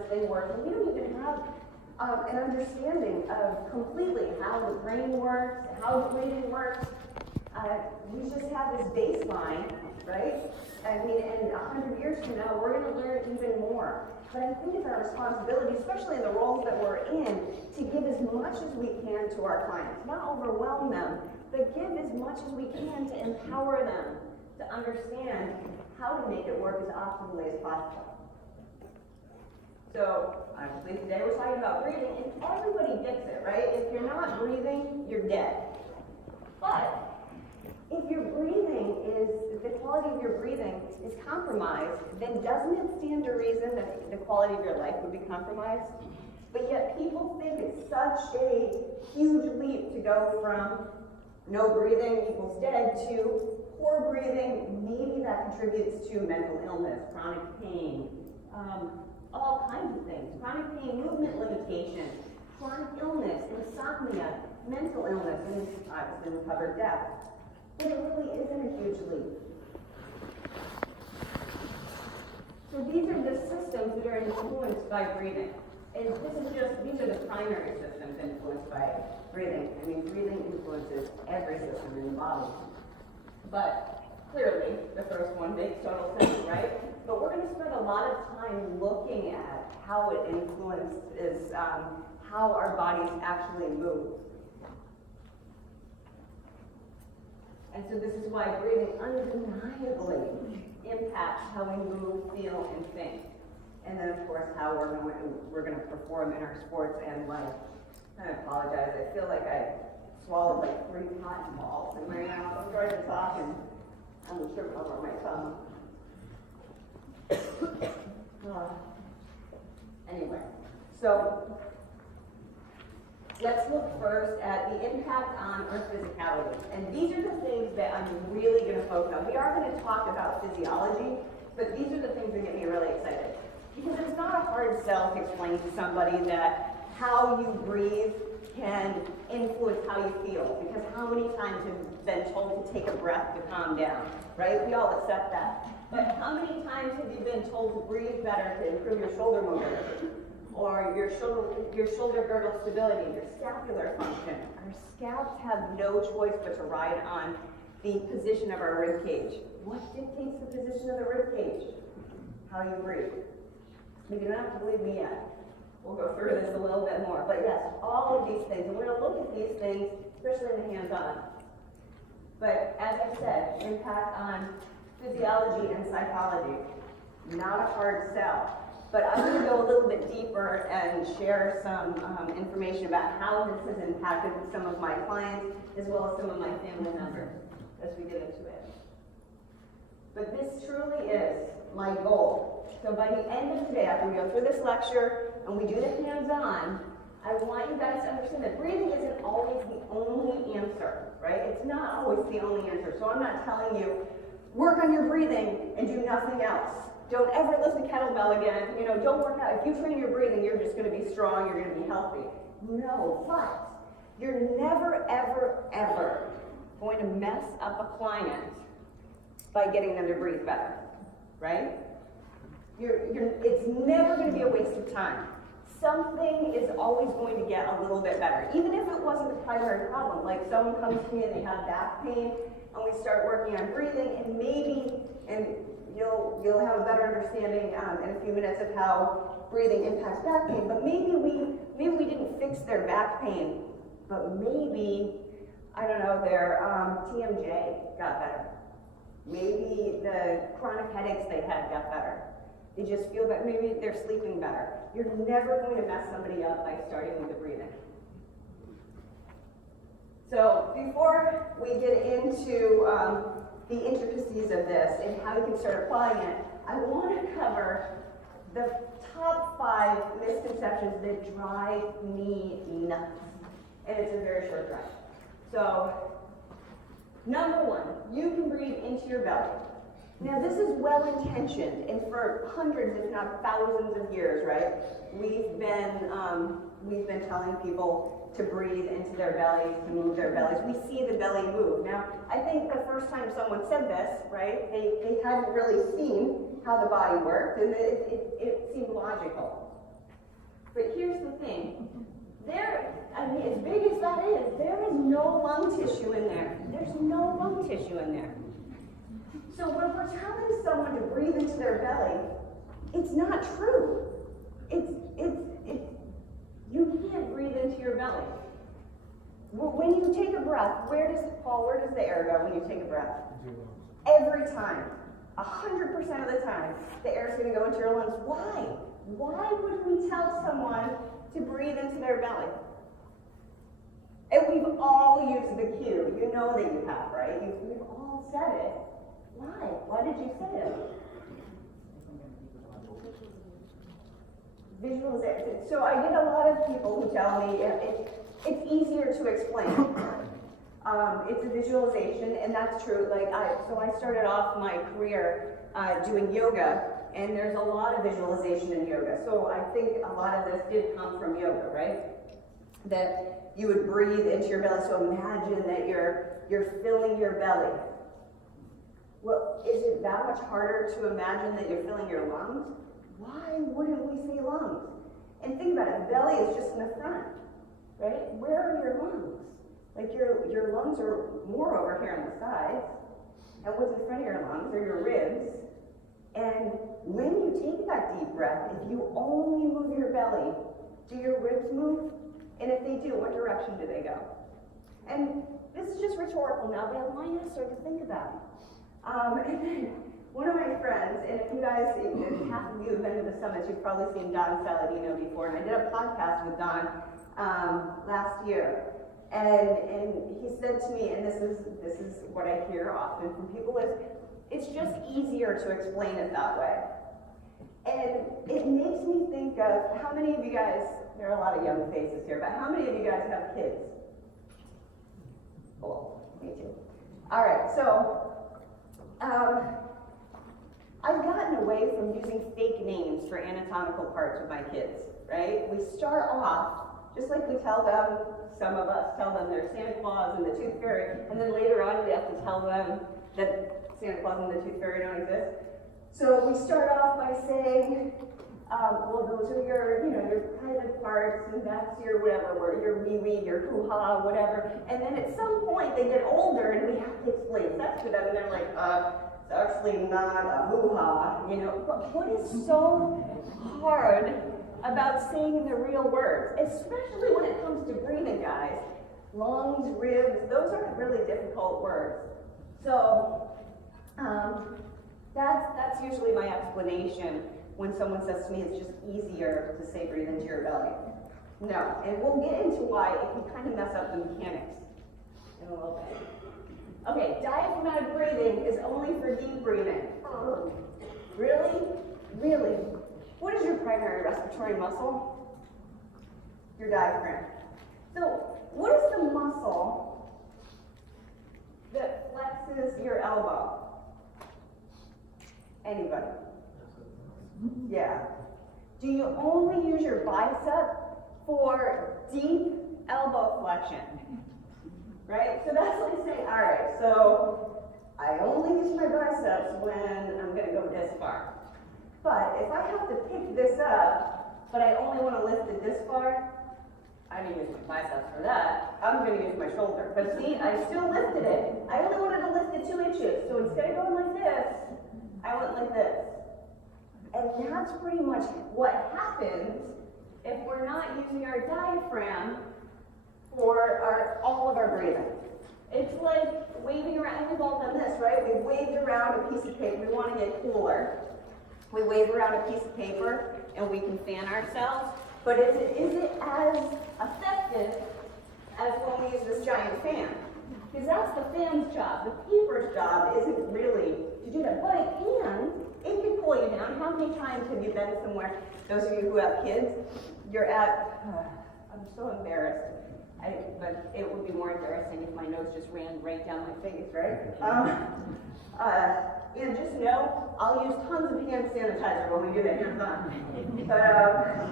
this thing works, and we don't even have an understanding of completely how the brain works, how the breathing works. We just have this baseline, right? I mean, and 100 years from now, we're going to learn even more. But I think it's our responsibility, especially in the roles that we're in, to give as much as we can to our clients. Not overwhelm them, but give as much as we can to empower them to understand how to make it work as optimally as possible. So, obviously today we're talking about breathing, and everybody gets it, right? If you're not breathing, you're dead. But if your breathing if the quality of your breathing is compromised, then doesn't it stand to reason that the quality of your life would be compromised? But yet people think it's such a huge leap to go from no breathing equals dead to poor breathing. Maybe that contributes to mental illness, chronic pain, all kinds of things. Chronic pain, movement limitation, chronic illness, insomnia, mental illness, and obviously we covered death. But it really isn't a huge leap. So these are the systems that are influenced by breathing. And these are the primary systems influenced by breathing. I mean, breathing influences every system in the body. But clearly, the first one makes total sense, right? But we're going to spend a lot of time looking at how it influences how our bodies actually move. And so this is why breathing undeniably impacts how we move, feel, and think. And then, of course, how we're going to perform in our sports and life. I apologize. I feel like I swallowed like 3 cotton balls in my mouth. I'm trying to talk and I'm tripping over my tongue. Anyway, so let's look first at the impact on our physicality. And these are the things that I'm really going to focus on. We are going to talk about physiology, but these are the things that get me really excited. Because it's not a hard sell to explain to somebody that how you breathe can influence how you feel. Because how many times have you been told to take a breath to calm down, right? We all accept that. But how many times have you been told to breathe better to improve your shoulder mobility? Or your shoulder girdle stability, your scapular function. Our scalps have no choice but to ride on the position of our rib cage. What dictates the position of the rib cage? How you breathe. You don't have to believe me yet. We'll go through this a little bit more. But yes, all of these things, and we're going to look at these things, especially in the hands-on. But as I said, impact on physiology and psychology. Not a hard sell. But I'm going to go a little bit deeper and share some information about how this has impacted some of my clients as well as some of my family members as we get into it. But this truly is my goal. So by the end of today, after we go through this lecture and we do the hands-on, I want you guys to understand that breathing isn't always the only answer, right? It's not always the only answer. So I'm not telling you, work on your breathing and do nothing else. Don't ever lift a kettlebell again. Don't work out. If you train your breathing, you're just going to be strong. You're going to be healthy. No, but you're never, ever, ever going to mess up a client by getting them to breathe better, right? It's never going to be a waste of time. Something is always going to get a little bit better, even if it wasn't the primary problem. Like someone comes to me and they have back pain, and we start working on breathing, and you'll have a better understanding in a few minutes of how breathing impacts back pain. But maybe we didn't fix their back pain, but maybe, I don't know, their TMJ got better. Maybe the chronic headaches they had got better. They just feel better. Maybe they're sleeping better. You're never going to mess somebody up by starting with the breathing. So before we get into the intricacies of this and how you can start applying it, I want to cover the top 5 misconceptions that drive me nuts. And it's a very short drive. So, number 1, you can breathe into your belly. Now this is well-intentioned, and for hundreds, if not thousands of years, right, we've been telling people to breathe into their bellies, to move their bellies. We see the belly move. Now, I think the first time someone said this, right, they hadn't really seen how the body worked, and it seemed logical. thing. I mean, as big as that is, there is no lung tissue in there. There's no lung tissue in there. So when we're telling someone to breathe into their belly, it's not true. You can't breathe into your belly. When you take a breath, where does the air go when you take a breath? Every time, 100% of the time, the air is going to go into your lungs. Why? Why would we tell someone to breathe into their belly? And we've all used the cue. You know that you have, right? We've all said it. Why? Why did you say it? Visualization. So I get a lot of people who tell me it's easier to explain. It's a visualization, and that's true. So I started off my career doing yoga, and there's a lot of visualization in yoga. So I think a lot of this did come from yoga, right? That you would breathe into your belly. So imagine that you're filling your belly. Well, is it that much harder to imagine that you're filling your lungs? Why wouldn't we say lungs? And think about it, the belly is just in the front, right? Where are your lungs? Like your lungs are more over here on the sides, and what's in front of your lungs are your ribs. And when you take that deep breath, if you only move your belly, do your ribs move? And if they do, what direction do they go? And this is just rhetorical now, but I want you to start to think about it. And then one of my friends, and if you guys, if half of you have been to the summits, you've probably seen Don Saladino before, and I did a podcast with Don last year. And he said to me, and this is what I hear often from people, is it's just easier to explain it that way. And it makes me think of how many of you guys, there are a lot of young faces here, but how many of you guys have kids? Cool, me too. All right, so I've gotten away from using fake names for anatomical parts with my kids, right? We start off, just like we tell them, some of us tell them they're Santa Claus and the Tooth Fairy, and then later on we have to tell them that Santa Claus and the Tooth Fairy don't exist. So we start off by saying, well, those are your private parts, and that's your whatever, your wee-wee, your hoo-ha, whatever. And then at some point they get older and we have to explain sex to them, and they're like, it's actually not a hoo-ha, But what is so hard about saying the real words, especially when it comes to breathing, guys? Lungs, ribs, those are really difficult words. So that's usually my explanation when someone says to me it's just easier to say breathe into your belly. No, and we'll get into why it can kind of mess up the mechanics in a little bit. Okay, diaphragmatic breathing is only for deep breathing. Really? Really? What is your primary respiratory muscle? Your diaphragm. So, what is the muscle that flexes your elbow? Anybody? Yeah. Do you only use your bicep for deep elbow flexion? Right? So that's like saying, all right, so I only use my biceps when I'm going to go this far. But if I have to pick this up, but I only want to lift it this far, I didn't use my biceps for that. I'm going to use my shoulder. But see, I still lifted it. I only wanted to lift it 2 inches. So instead of going like this, I went like this. And that's pretty much what happens if we're not using our diaphragm for all of our breathing. It's like waving around. We've all done this, right? We waved around a piece of paper. We want to get cooler. We wave around a piece of paper and we can fan ourselves. But is it as effective as when we use this giant fan? Because that's the fan's job. The paper's job isn't really to do that. But it can pull you down. How many times have you been somewhere, those of you who have kids, you're at, I'm so embarrassed. But it would be more embarrassing if my nose just ran right down my face, right? And just know, I'll use tons of hand sanitizer when we do that hands-on. But,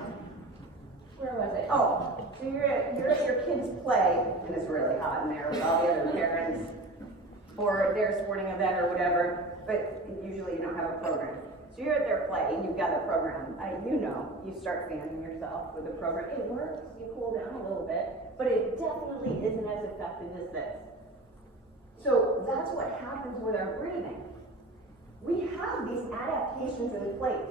where was it? Oh, so you're at your kids' play, and it's really hot in there with all the other parents, or their sporting event or whatever, but usually you don't have a program. So you're at their play, and you've got a program. You start fanning yourself with the program. It works, you cool down a little bit, but it definitely isn't as effective as this. So that's what happens with our breathing. We have these adaptations in place.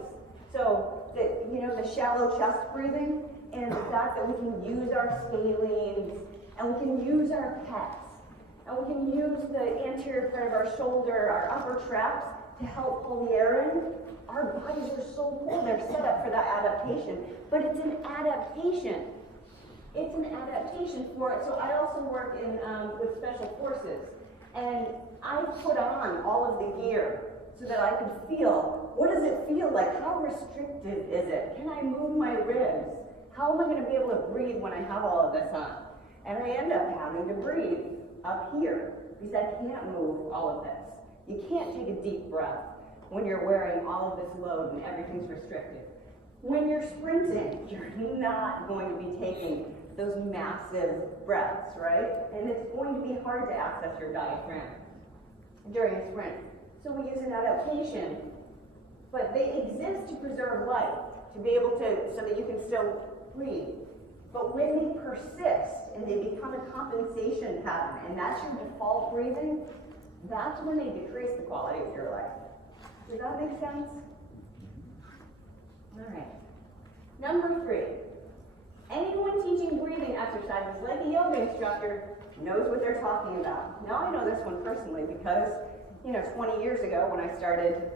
So the shallow chest breathing, and the fact that we can use our scalenes, and we can use our pecs, and we can use the anterior front of our shoulder, our upper traps, to help pull the air in. Our bodies are so cool, they're set up for that adaptation. But it's an adaptation. It's an adaptation for it. So I also work with special forces. And I put on all of the gear so that I can feel, what does it feel like? How restricted is it? Can I move my ribs? How am I going to be able to breathe when I have all of this on? And I end up having to breathe up here because I can't move all of this. You can't take a deep breath when you're wearing all of this load and everything's restricted. When you're sprinting, you're not going to be taking those massive breaths, right? And it's going to be hard to access your diaphragm during a sprint. So we use an adaptation, but they exist to preserve life, to be able to, so that you can still breathe. But when they persist and they become a compensation pattern, and that's your default breathing, that's when they decrease the quality of your life. Does that make sense? All right. Number 3. Anyone teaching breathing exercises like a yoga instructor knows what they're talking about. Now I know this one personally because, 20 years ago when I started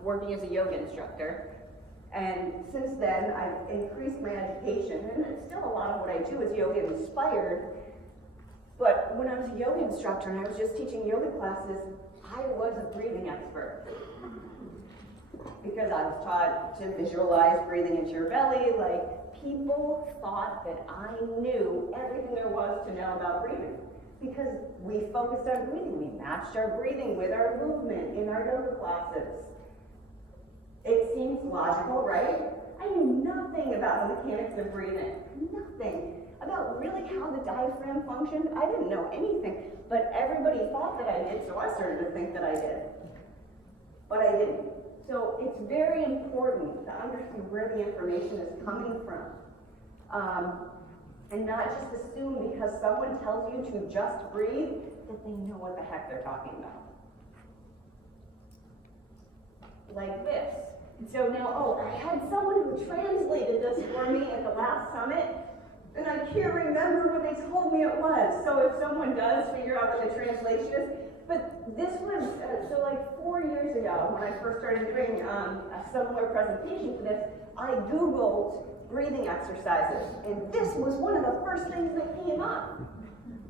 working as a yoga instructor, and since then I've increased my education, and it's still a lot of what I do is yoga inspired. But when I was a yoga instructor and I was just teaching yoga classes, I was a breathing expert. Because I was taught to visualize breathing into your belly. Like, people thought that I knew everything there was to know about breathing. Because we focused on breathing. We matched our breathing with our movement in our yoga classes. It seems logical, right? I knew nothing about the mechanics of breathing. Nothing. About really how the diaphragm functioned. I didn't know anything. But everybody thought that I did, so I started to think that I did. But I didn't. So it's very important to understand where the information is coming from. And not just assume because someone tells you to just breathe that they know what the heck they're talking about. Like this. So now, I had someone who translated this for me at the last summit, and I can't remember what they told me it was. So if someone does figure out what the translation is, but this was, so like 4 years ago when I first started doing a similar presentation for this, I Googled breathing exercises, and this was one of the first things that came up.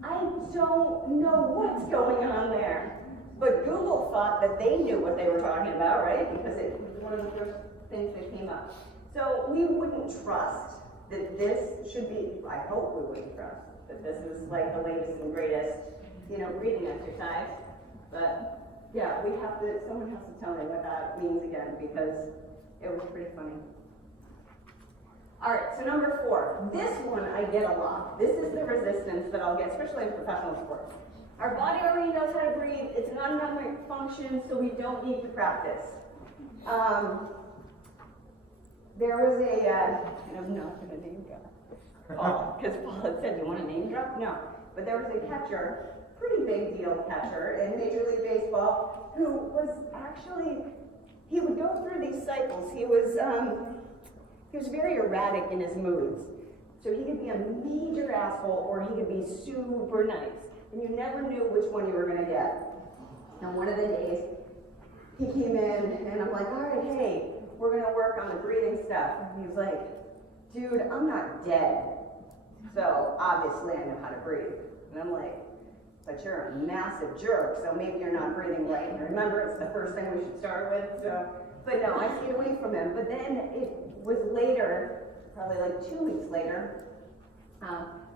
I don't know what's going on there. But Google thought that they knew what they were talking about, right? Because it was one of the first things that came up. So we wouldn't trust that this should be, I hope we wouldn't trust that this is like the latest and greatest, breathing exercise. But yeah, someone has to tell me what that means again because it was pretty funny. All right, so number 4. This one I get a lot. This is the resistance that I'll get, especially in professional sports. Our body already knows how to breathe. It's an autonomic function, so we don't need to practice. There was and I'm not going to name drop. Because Paul had said, you want to name drop? No. But there was a catcher, pretty big deal catcher in Major League Baseball, who was actually, he would go through these cycles. He was very erratic in his moods. So he could be a major asshole or he could be super nice. And you never knew which one you were going to get. And one of the days, he came in, and I'm like, all right, hey, we're going to work on the breathing stuff. And he was like, dude, I'm not dead. So obviously I know how to breathe. And I'm like, but you're a massive jerk, so maybe you're not breathing right. And remember, it's the first thing we should start with. So, but no, I stayed away from him. But then it was later, probably like 2 weeks later,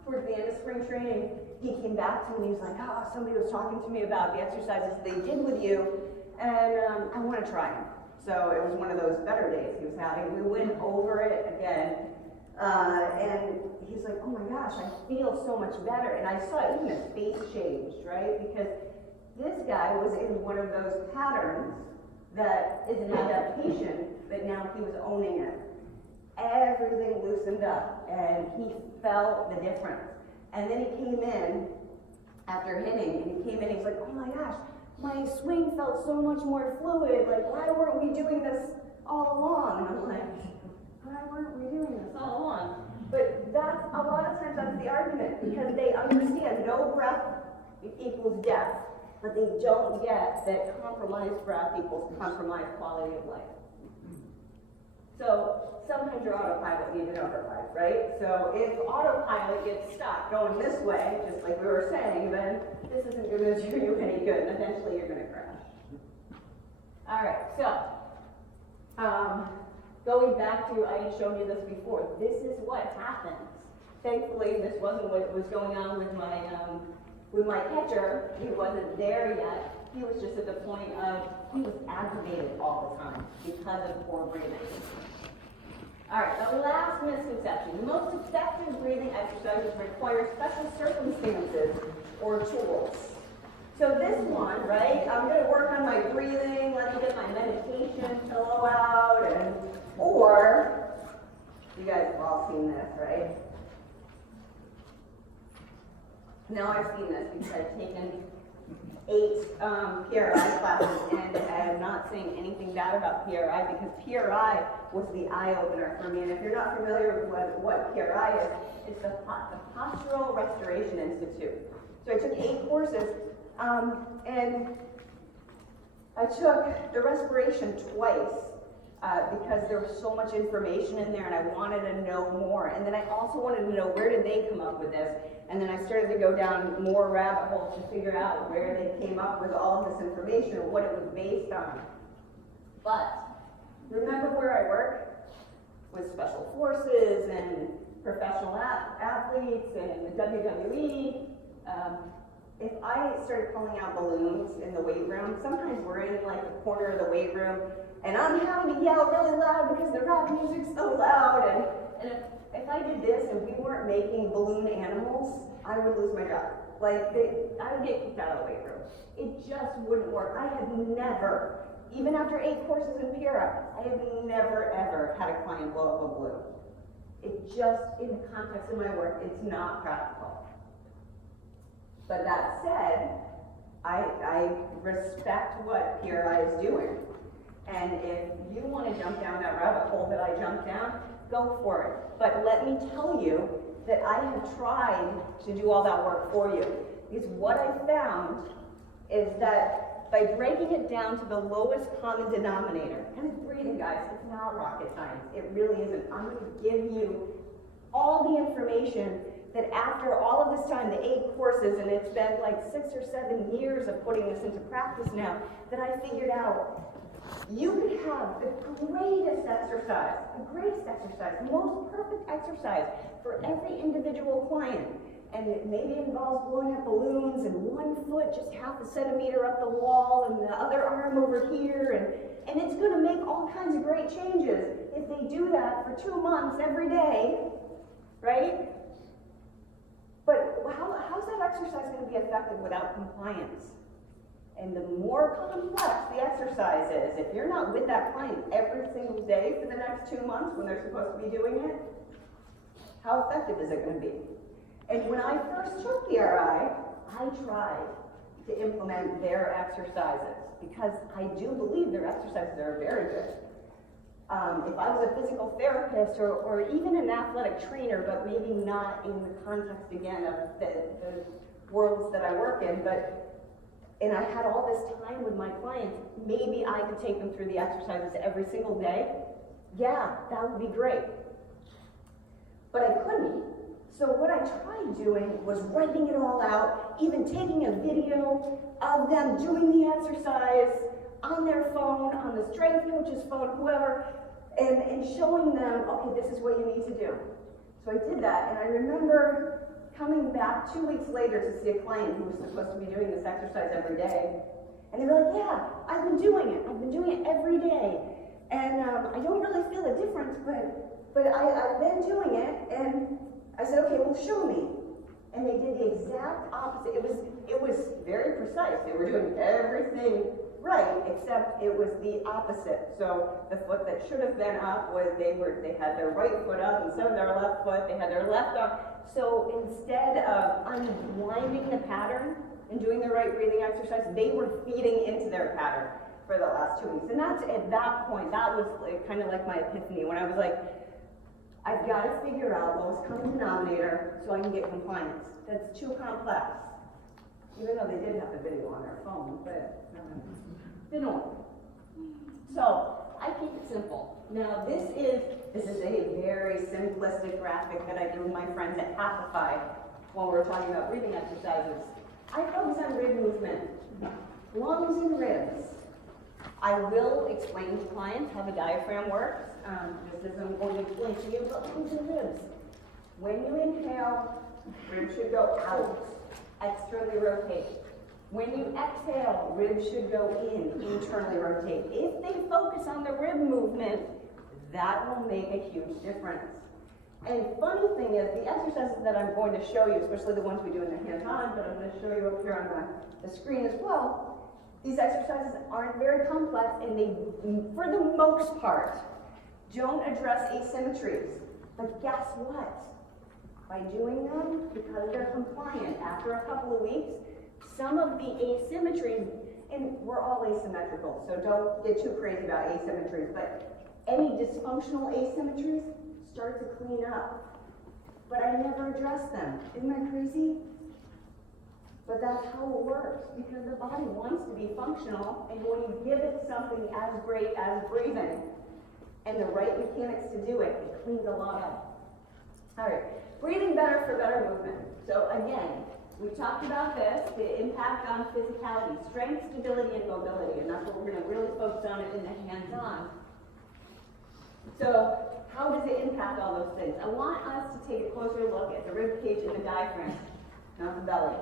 towards the end of spring training, he came back to me and he was like, somebody was talking to me about the exercises they did with you, and I want to try them. So it was one of those better days he was having. We went over it again, and he's like, oh my gosh, I feel so much better. And I saw even his face changed, right? Because this guy was in one of those patterns that is an adaptation, but now he was owning it. Everything loosened up, and he felt the difference. And then he came in after hitting, and he came in, he's like, oh my gosh, my swing felt so much more fluid, like why weren't we doing this all along? And I'm like, why weren't we doing this all along? But that's, a lot of times that's the argument, because they understand no breath equals death, but they don't get that compromised breath equals compromised quality of life. So sometimes your autopilot needs an override, right? So if autopilot gets stuck going this way, just like we were saying, then this isn't going to do you any good, and eventually you're going to crash. All right, so going back to, I had shown you this before, this is what happens. Thankfully, this wasn't what was going on with my catcher. He wasn't there yet. He was just at the point of, he was aggravated all the time because of poor breathing. All right, the last misconception. The most effective breathing exercises require special circumstances or tools. So this one, right, I'm going to work on my breathing, let me get my meditation pillow out, or, you guys have all seen this, right? Now I've seen this because I've taken 8 PRI classes, and I'm not saying anything bad about PRI because PRI was the eye-opener for me. And if you're not familiar with what PRI is, it's the Postural Restoration Institute. So I took 8 courses, and I took the respiration twice because there was so much information in there, and I wanted to know more. And then I also wanted to know, where did they come up with this? And then I started to go down more rabbit holes to figure out where they came up with all of this information and what it was based on. But remember where I work? With special forces and professional athletes and the WWE. If I started pulling out balloons in the weight room, sometimes we're in like the corner of the weight room, and I'm having to yell really loud because the rap music's so loud. And if I did this and we weren't making balloon animals, I would lose my job. Like, I would get kicked out of the weight room. It just wouldn't work. I had never, even after 8 courses in PRI, I have never ever had a client blow up a balloon. It just, in the context of my work, it's not practical. But that said, I respect what PRI is doing. And if you want to jump down that rabbit hole that I jumped down, go for it. But let me tell you that I have tried to do all that work for you. Because what I found is that by breaking it down to the lowest common denominator, and it's breathing, guys, it's not rocket science. It really isn't. I'm going to give you all the information that after all of this time, the 8 courses, and it's been like 6 or 7 years of putting this into practice now, that I figured out you could have the greatest exercise, the most perfect exercise for every individual client. And it maybe involves blowing up balloons and one foot just half a centimeter up the wall and the other arm over here. And it's going to make all kinds of great changes if they do that for 2 months every day, right? But how's that exercise going to be effective without compliance? And the more complex the exercise is, if you're not with that client every single day for the next 2 months when they're supposed to be doing it, how effective is it going to be? And when I first took PRI, I tried to implement their exercises because I do believe their exercises are very good. If I was a physical therapist or even an athletic trainer, but maybe not in the context, again, of the worlds that I work in, and I had all this time with my clients, maybe I could take them through the exercises every single day. Yeah, that would be great. But I couldn't. So what I tried doing was writing it all out, even taking a video of them doing the exercise on their phone, on the strength coach's phone, whoever, and showing them, okay, this is what you need to do. So I did that, and I remember coming back 2 weeks later to see a client who was supposed to be doing this exercise every day. And they were like, yeah, I've been doing it. I've been doing it every day. And I don't really feel a difference, but I've been doing it. And I said, okay, well, show me. And they did the exact opposite. It was very precise. They were doing everything right, except it was the opposite. So the foot that should have been up was they had their right foot up instead of their left foot, they had their left arm. So instead of unwinding the pattern and doing the right breathing exercise, they were feeding into their pattern for the last 2 weeks. And that's, at that point, that was kind of like my epiphany when I was like, I've got to figure out lowest common denominator so I can get compliance. That's too complex. Even though they did have the video on their phone, but didn't work. So I keep it simple. Now this is a very simplistic graphic that I do with my friends at Simplified when we're talking about breathing exercises. I focus on rib movement, lungs and ribs. I will explain to clients how the diaphragm works, just as I'm going to explain to you about lungs and ribs. When you inhale, ribs should go out, externally rotate. When you exhale, ribs should go in, internally rotate. If they focus on the rib movement, that will make a huge difference. And funny thing is, the exercises that I'm going to show you, especially the ones we do in the hands-on, but I'm going to show you up here on the screen as well, these exercises aren't very complex, and they, for the most part, don't address asymmetries. But guess what? By doing them, because they're compliant, after a couple of weeks, some of the asymmetries, and we're all asymmetrical, so don't get too crazy about asymmetries, but any dysfunctional asymmetries start to clean up. But I never address them. Isn't that crazy? But that's how it works, because the body wants to be functional, and when you give it something as great as breathing, and the right mechanics to do it, it cleans a lot up. All right, breathing better for better movement. So again, we talked about this, the impact on physicality, strength, stability, and mobility, and that's what we're going to really focus on in the hands-on. So how does it impact all those things? I want us to take a closer look at the rib cage and the diaphragm, not the belly.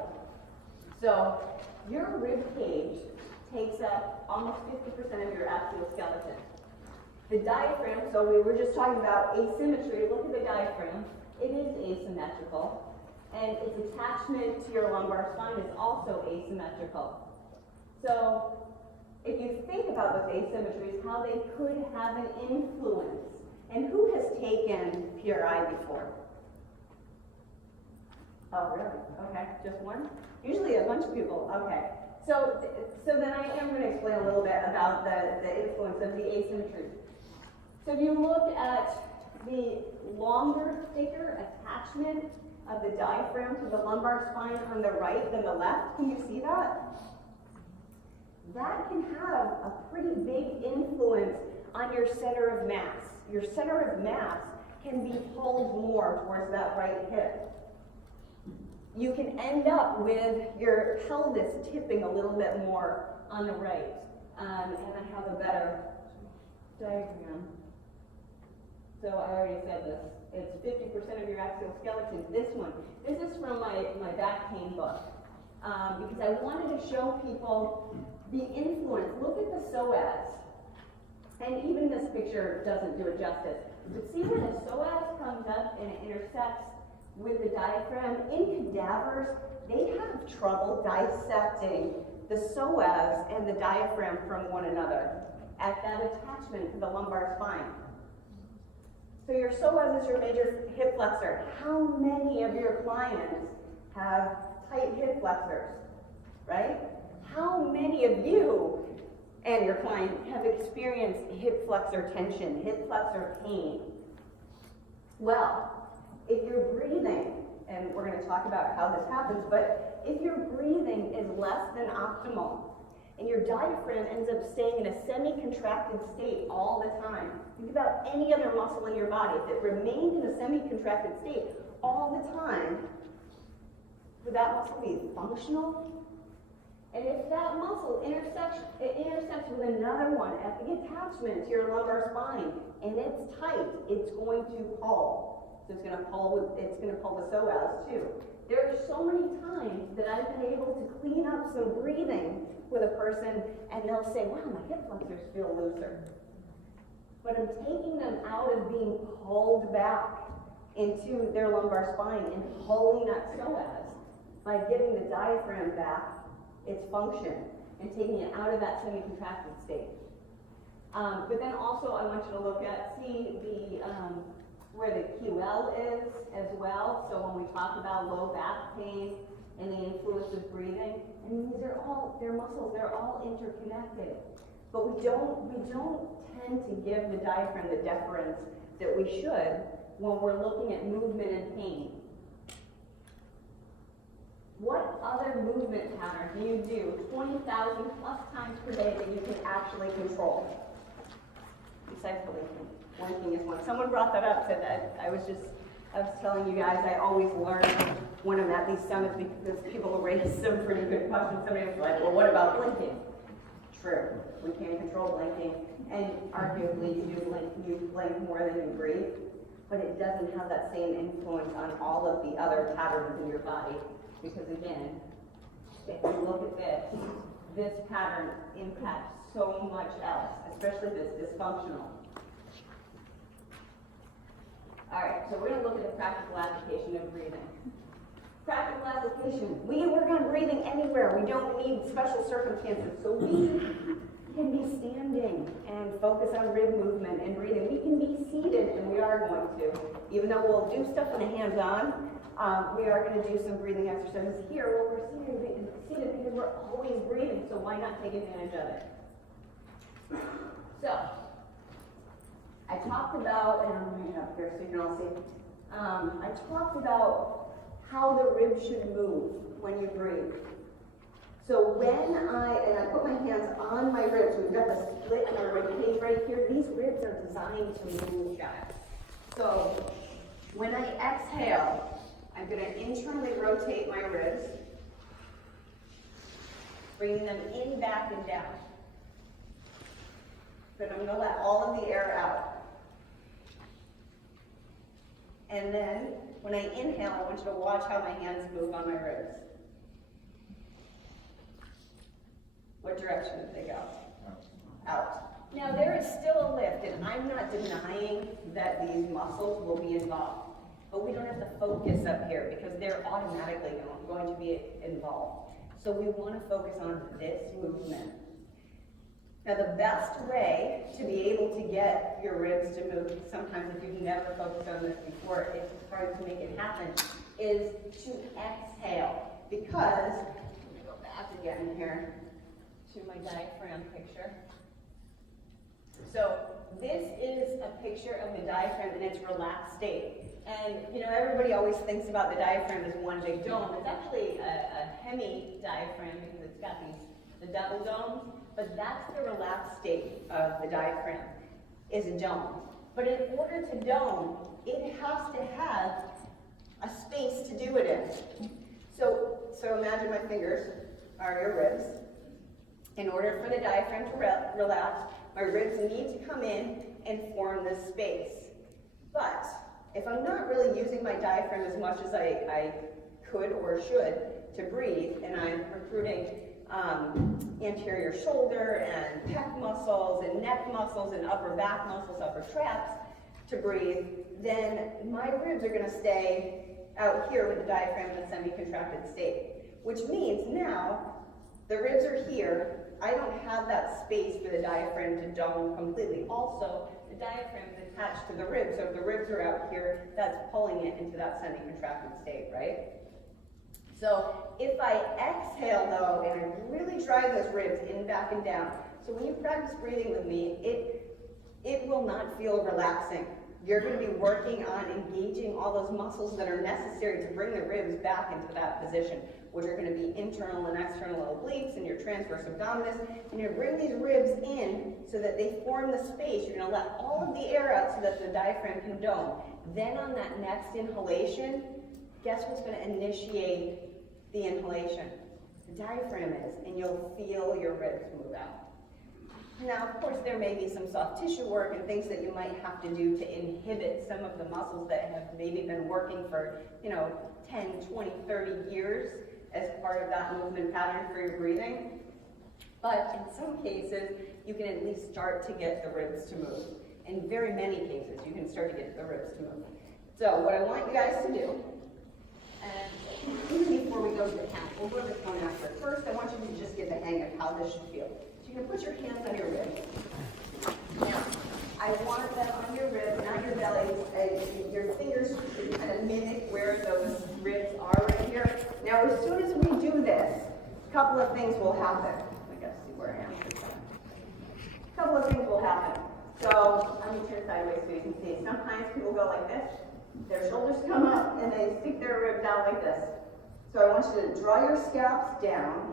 So your rib cage takes up almost 50% of your axial skeleton. The diaphragm, so we were just talking about asymmetry. Look at the diaphragm. It is asymmetrical. And its attachment to your lumbar spine is also asymmetrical. So if you think about those asymmetries, how they could have an influence. And who has taken PRI before? Oh, really? Okay, just one? Usually a bunch of people. Okay. So then I am going to explain a little bit about the influence of the asymmetries. So if you look at the longer, thicker attachment of the diaphragm to the lumbar spine on the right than the left, can you see that? That can have a pretty big influence on your center of mass. Your center of mass can be pulled more towards that right hip. You can end up with your pelvis tipping a little bit more on the right. And I have a better diagram. So I already said this. It's 50% of your axial skeleton. This one. This is from my back pain book. Because I wanted to show people the influence. Look at the psoas. And even this picture doesn't do it justice. But see where the psoas comes up and it intersects with the diaphragm? In cadavers, they have trouble dissecting the psoas and the diaphragm from one another at that attachment to the lumbar spine. So your psoas is your major hip flexor. How many of your clients have tight hip flexors, right? How many of you and your client have experienced hip flexor tension, hip flexor pain? Well, if you're breathing, and we're going to talk about how this happens, but if your breathing is less than optimal, and your diaphragm ends up staying in a semi-contracted state all the time. Think about any other muscle in your body. If it remained in a semi-contracted state all the time, would that muscle be functional? And if that muscle intersects with another one at the attachment to your lumbar spine, and it's tight, it's going to pull. So it's going to pull the psoas too. There are so many times that I've been able to clean up some breathing with a person, and they'll say, wow, my hip flexors feel looser. But I'm taking them out of being pulled back into their lumbar spine and pulling that psoas by giving the diaphragm back its function. and taking it out of that semi-contracted state. But then also I want you to look at, see the, where the QL is as well. So when we talk about low back pain and the influence of breathing, I mean, these are all, they're muscles, they're all interconnected. But we don't tend to give the diaphragm the deference that we should when we're looking at movement and pain. What other movement pattern do you do 20,000 plus times per day that you can actually control? Besides blinking. Blinking is one. Someone brought that up, said that. I was telling you guys, I always learn when I'm at these summits because people raise some pretty good questions. Somebody was like, well, what about blinking? True. We can't control blinking. And arguably, you blink more than you breathe. But it doesn't have that same influence on all of the other patterns in your body. Because again, if you look at this pattern impacts so much else, especially this dysfunctional. All right, so we're going to look at the practical application of breathing. Practical application. We work on breathing anywhere. We don't need special circumstances. So we can be standing and focus on rib movement and breathing. We can be seated, and we are going to. Even though we'll do stuff in the hands-on, we are going to do some breathing exercises here where we're seated because we're always breathing, so why not take advantage of it? So, I talked about, and I'm going to up here so you can all see, I talked about how the ribs should move when you breathe. So when I put my hands on my ribs, we've got the split in our rib cage right here, these ribs are designed to move, guys. So, when I exhale, I'm going to internally rotate my ribs, bringing them in, back, and down. But I'm going to let all of the air out. And then, when I inhale, I want you to watch how my hands move on my ribs. What direction did they go? Out. Now, there is still a lift, and I'm not denying that these muscles will be involved. But we don't have to focus up here because they're automatically going to be involved. So we want to focus on this movement. Now the best way to be able to get your ribs to move, sometimes if you've never focused on this before, it's hard to make it happen, is to exhale. Because, let me go back again here to my diaphragm picture. So this is a picture of the diaphragm in its relaxed state. And, you know, everybody always thinks about the diaphragm as one big dome. It's actually a hemi-diaphragm because it's got the double domes. But that's the relaxed state of the diaphragm, is a dome. But in order to dome, it has to have a space to do it in. So imagine my fingers are your ribs. In order for the diaphragm to relax, my ribs need to come in and form this space. But if I'm not really using my diaphragm as much as I could or should to breathe, and I'm recruiting anterior shoulder and pec muscles and neck muscles and upper back muscles, upper traps to breathe, then my ribs are going to stay out here with the diaphragm in a semi-contracted state. Which means now the ribs are here. I don't have that space for the diaphragm to dome completely. Also, the diaphragm is attached to the ribs, so if the ribs are out here, that's pulling it into that semi-contracted state, right? So if I exhale though, and I really drive those ribs in, back, and down, so when you practice breathing with me, it will not feel relaxing. You're going to be working on engaging all those muscles that are necessary to bring the ribs back into that position, which are going to be internal and external obliques and your transverse abdominis. And you're going to bring these ribs in so that they form the space. You're going to let all of the air out so that the diaphragm can dome. Then on that next inhalation, guess what's going to initiate the inhalation? The diaphragm is, and you'll feel your ribs move out. Now, of course, there may be some soft tissue work and things that you might have to do to inhibit some of the muscles that have maybe been working for, 10, 20, 30 years as part of that movement pattern for your breathing. But in some cases, you can at least start to get the ribs to move. In very many cases, you can start to get the ribs to move. So what I want you guys to do, and even before we go to the count. We'll go to the count after. First, I want you to just get the hang of how this should feel. So you're gonna put your hands on your ribs. Now, I want them on your ribs, not your belly. Your fingers kind of mimic where those ribs are right here. Now, as soon as we do this, a couple of things will happen. I gotta see where I am. A couple of things will happen. So, I'm gonna turn sideways so you can see. Sometimes people go like this. Their shoulders come up and they stick their ribs out like this. So I want you to draw your scalps down.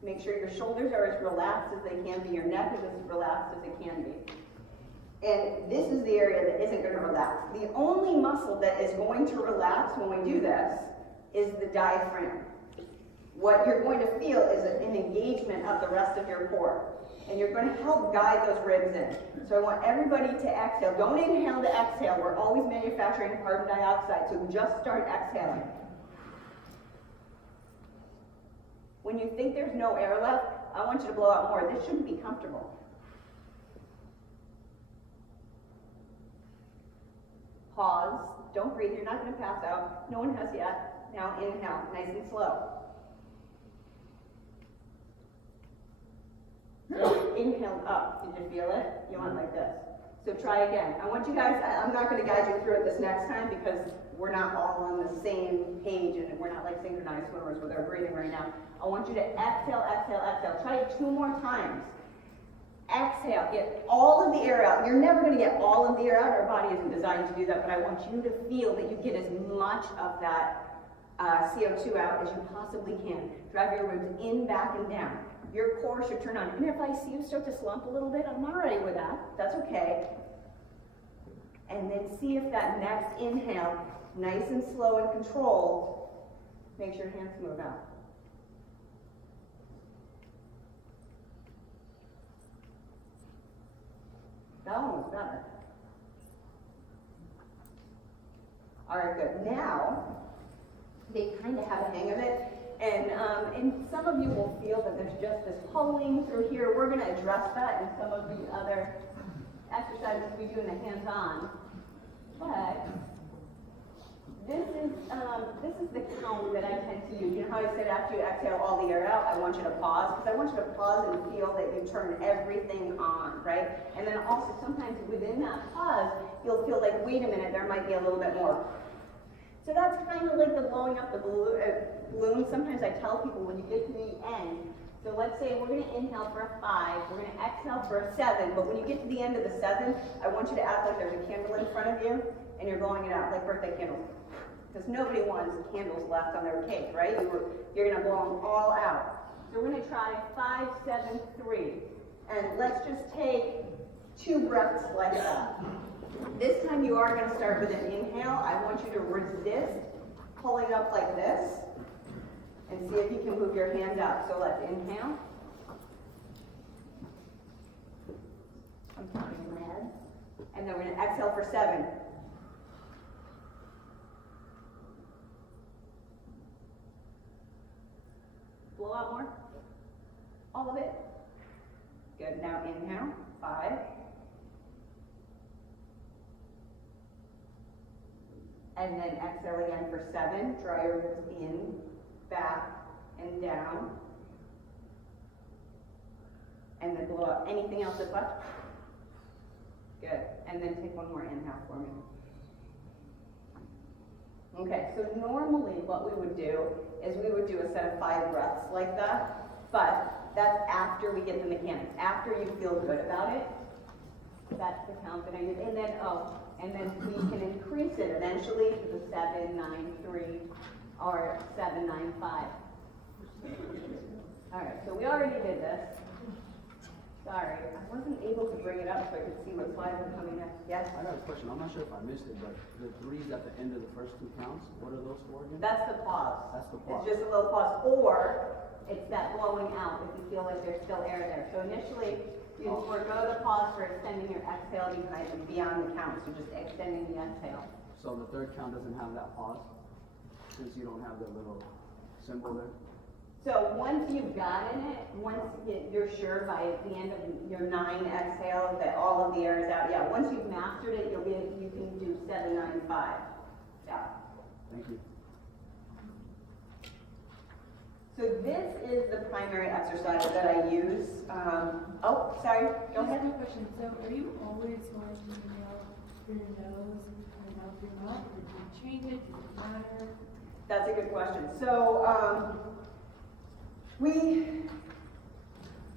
Make sure your shoulders are as relaxed as they can be. Your neck is as relaxed as it can be. And this is the area that isn't going to relax. The only muscle that is going to relax when we do this is the diaphragm. What you're going to feel is an engagement of the rest of your core. And you're going to help guide those ribs in. So I want everybody to exhale. Don't inhale to exhale. We're always manufacturing carbon dioxide, so just start exhaling. When you think there's no air left, I want you to blow out more. This shouldn't be comfortable. Pause. Don't breathe. You're not going to pass out. No one has yet. Now inhale, nice and slow. So inhale up. Did you feel it? You want like this. So try again. I want you guys, I'm not going to guide you through it this next time because we're not all on the same page and we're not like synchronized swimmers with our breathing right now. I want you to exhale, exhale, exhale. Try it 2 more times. Exhale, get all of the air out. You're never going to get all of the air out. Our body isn't designed to do that, but I want you to feel that you get as much of that CO2 out as you possibly can. Drive your ribs in, back, and down. Your core should turn on. And if I see you start to slump a little bit, I'm all right with that. That's okay. And then see if that next inhale, nice and slow and controlled, makes your hands move out. That one was better. All right, good. Now, they kind of have a hang of it. And some of you will feel that there's just this pulling through here. We're going to address that in some of the other exercises we do in the hands-on. But this is the count that I tend to use. You know how I said after you exhale all the air out, I want you to pause? Because I want you to pause and feel that you turn everything on, right? And then also sometimes within that pause, you'll feel like, wait a minute, there might be a little bit more. So that's kind of like the blowing up the balloon. Sometimes I tell people when you get to the end, so let's say we're going to inhale for a 5, we're going to exhale for a 7, but when you get to the end of the 7, I want you to act like there's a candle in front of you, and you're blowing it out like birthday candles. Because nobody wants candles left on their cake, right? You're going to blow them all out. So we're going to try 5, 7, 3. And let's just take 2 breaths like that. This time you are going to start with an inhale. I want you to resist pulling up like this and see if you can move your hands out. So let's inhale. I'm counting in my head. And then we're going to exhale for 7. Blow out more. All of it. Good. Now inhale. 5. And then exhale again for 7. Draw your ribs in, back, and down. And then blow out anything else that's left. Good. And then take one more inhale for me. Okay, so normally what we would do is we would do a set of 5 breaths like that, but that's after we get the mechanics. After you feel good about it, that's the count that I use. And then we can increase it eventually to the 7, 9, 3, or 7, 9, 5. All right, so we already did this. Sorry, I wasn't able to bring it up so I could see what slides were coming next. Yes? I got a question. I'm not sure if I missed it, but the 3s at the end of the first 2 counts, what are those for again? That's the pause. That's the pause. It's just a little pause. Or it's that blowing out if you feel like there's still air there. So initially, you forego the pause for extending your exhale beyond the count. So just extending the exhale. So the 3rd count doesn't have that pause since you don't have the little symbol there? So once you've gotten it, once you're sure by the end of your 9 exhale that all of the air is out, yeah, once you've mastered it, you can do 7, 9, 5. Yeah. Thank you. So this is the primary exercise that I use. Oh, sorry, go ahead. Just a question. So are you always going to inhale through your nose and out through your mouth? Or do you change it? Does it matter? That's a good question. So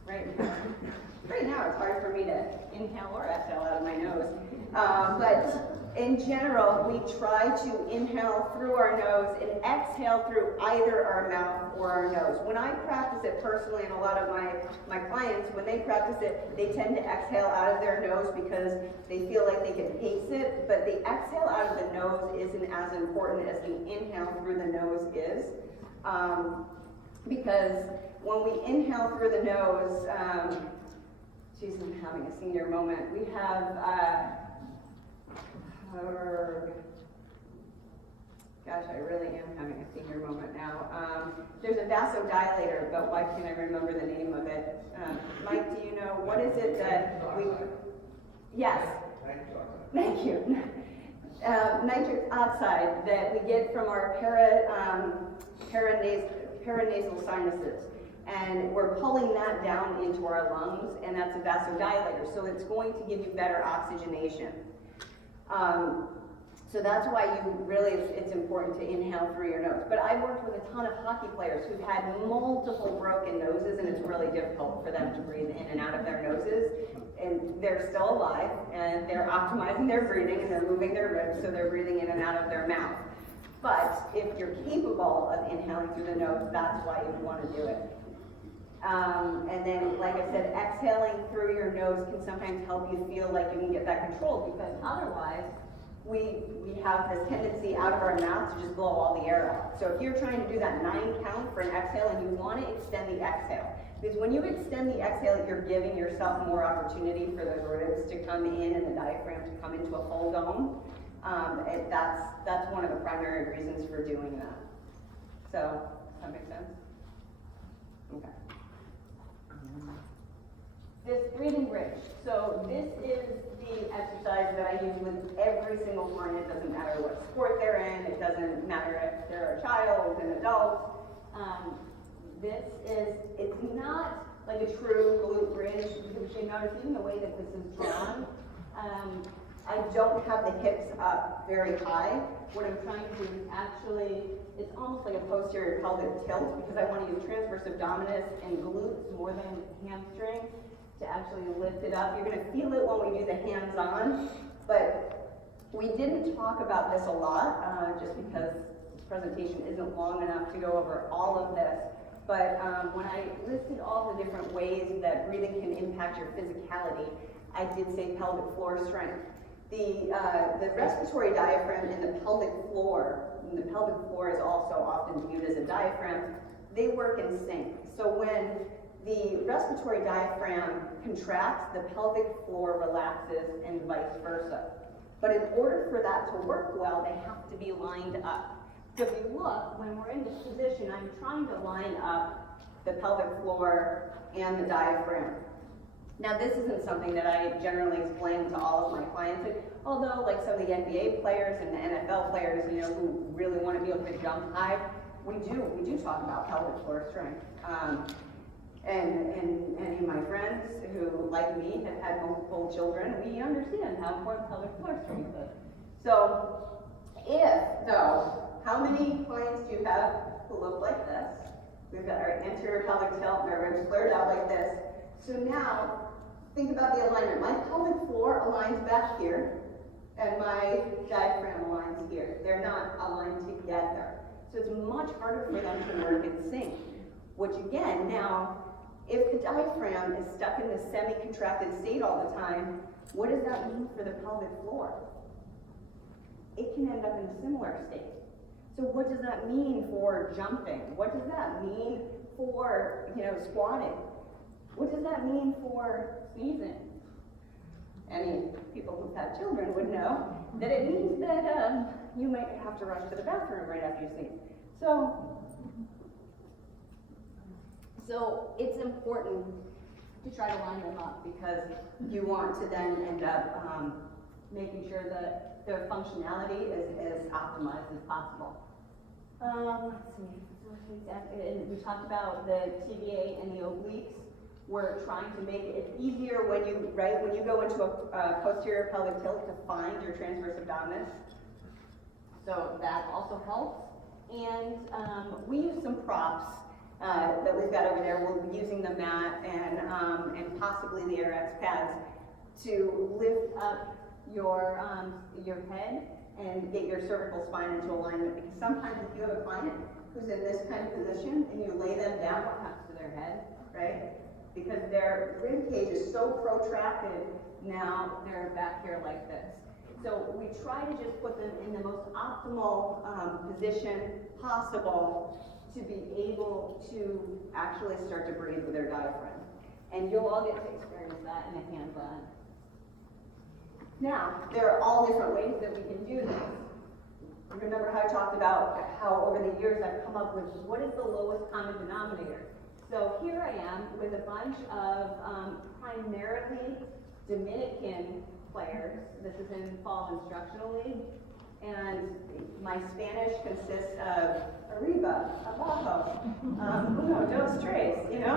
right now it's hard for me to inhale or exhale out of my nose. But in general, we try to inhale through our nose and exhale through either our mouth or our nose. When I practice it personally, and a lot of my clients, when they practice it, they tend to exhale out of their nose because they feel like they can pace it, but the exhale out of the nose isn't as important as the inhale through the nose is. Because when we inhale through the nose, geez, I'm having a senior moment. We have, gosh, I really am having a senior moment now. There's a vasodilator, but why can't I remember the name of it? Mike, do you know, what is it that we, yes. Thank you. Nitric oxide that we get from our paranasal sinuses. And we're pulling that down into our lungs, and that's a vasodilator. So it's going to give you better oxygenation. So that's why it's important to inhale through your nose. But I've worked with a ton of hockey players who've had multiple broken noses, and it's really difficult for them to breathe in and out of their noses. And they're still alive, and they're optimizing their breathing, and they're moving their ribs, so they're breathing in and out of their mouth. But if you're capable of inhaling through the nose, that's why you want to do it. And then, like I said, exhaling through your nose can sometimes help you feel like you can get that control, because otherwise, we have this tendency out of our mouth to just blow all the air out. So if you're trying to do that 9 count for an exhale and you want to extend the exhale, because when you extend the exhale, you're giving yourself more opportunity for the ribs to come in and the diaphragm to come into a full dome. And that's one of the primary reasons for doing that. So, does that make sense? Okay. This breathing bridge. So this is the exercise that I use with every single client. It doesn't matter what sport they're in. It doesn't matter if they're a child, an adult. It's not like a true glute bridge. You notice even the way that this is drawn, I don't have the hips up very high. What I'm trying to do is actually, it's almost like a posterior pelvic tilt, because I want to use transverse abdominis and glutes more than hamstrings to actually lift it up. You're going to feel it when we do the hands-on, but we didn't talk about this a lot, just because this presentation isn't long enough to go over all of this. But when I listed all the different ways that breathing can impact your physicality, I did say pelvic floor strength. The respiratory diaphragm in the pelvic floor, and the pelvic floor is also often viewed as a diaphragm, they work in sync. So when the respiratory diaphragm contracts, the pelvic floor relaxes, and vice versa. But in order for that to work well, they have to be lined up. So if you look, when we're in this position, I'm trying to line up the pelvic floor and the diaphragm. Now, this isn't something that I generally explain to all of my clients, although like some of the NBA players and the NFL players, who really want to be able to jump high, we do talk about pelvic floor strength. And any of my friends who, like me, have had multiple children, we understand how important pelvic floor strength is. So, how many clients do you have who look like this? We've got our anterior pelvic tilt and our ribs flared out like this. So now, think about the alignment. My pelvic floor aligns back here, and my diaphragm aligns here. They're not aligned together. So it's much harder for them to work in sync. Which again, now, if the diaphragm is stuck in this semi-contracted state all the time, what does that mean for the pelvic floor? It can end up in a similar state. So what does that mean for jumping? What does that mean for, squatting? What does that mean for sneezing? Any people who've had children would know that it means that you might have to rush to the bathroom right after you sneeze. So it's important to try to line them up, because you want to then end up making sure that their functionality is as optimized as possible. Let's see. And we talked about the TVA and the obliques. We're trying to make it easier when you go into a posterior pelvic tilt to find your transverse abdominis. So that also helps. And we use some props that we've got over there. We'll be using the mat and possibly the AirX pads to lift up your head and get your cervical spine into alignment. Because sometimes if you have a client who's in this kind of position and you lay them down, what happens to their head, right? Because their rib cage is so protracted, now they're back here like this. So we try to just put them in the most optimal position possible to be able to actually start to breathe with their diaphragm. And you'll all get to experience that in a hands-on. Now, there are all different ways that we can do this. Remember how I talked about how over the years I've come up with what is the lowest common denominator. So here I am with a bunch of primarily Dominican players. This is in Fall Instructional League. And my Spanish consists of arriba, abajo, uno, dos, tres, you know?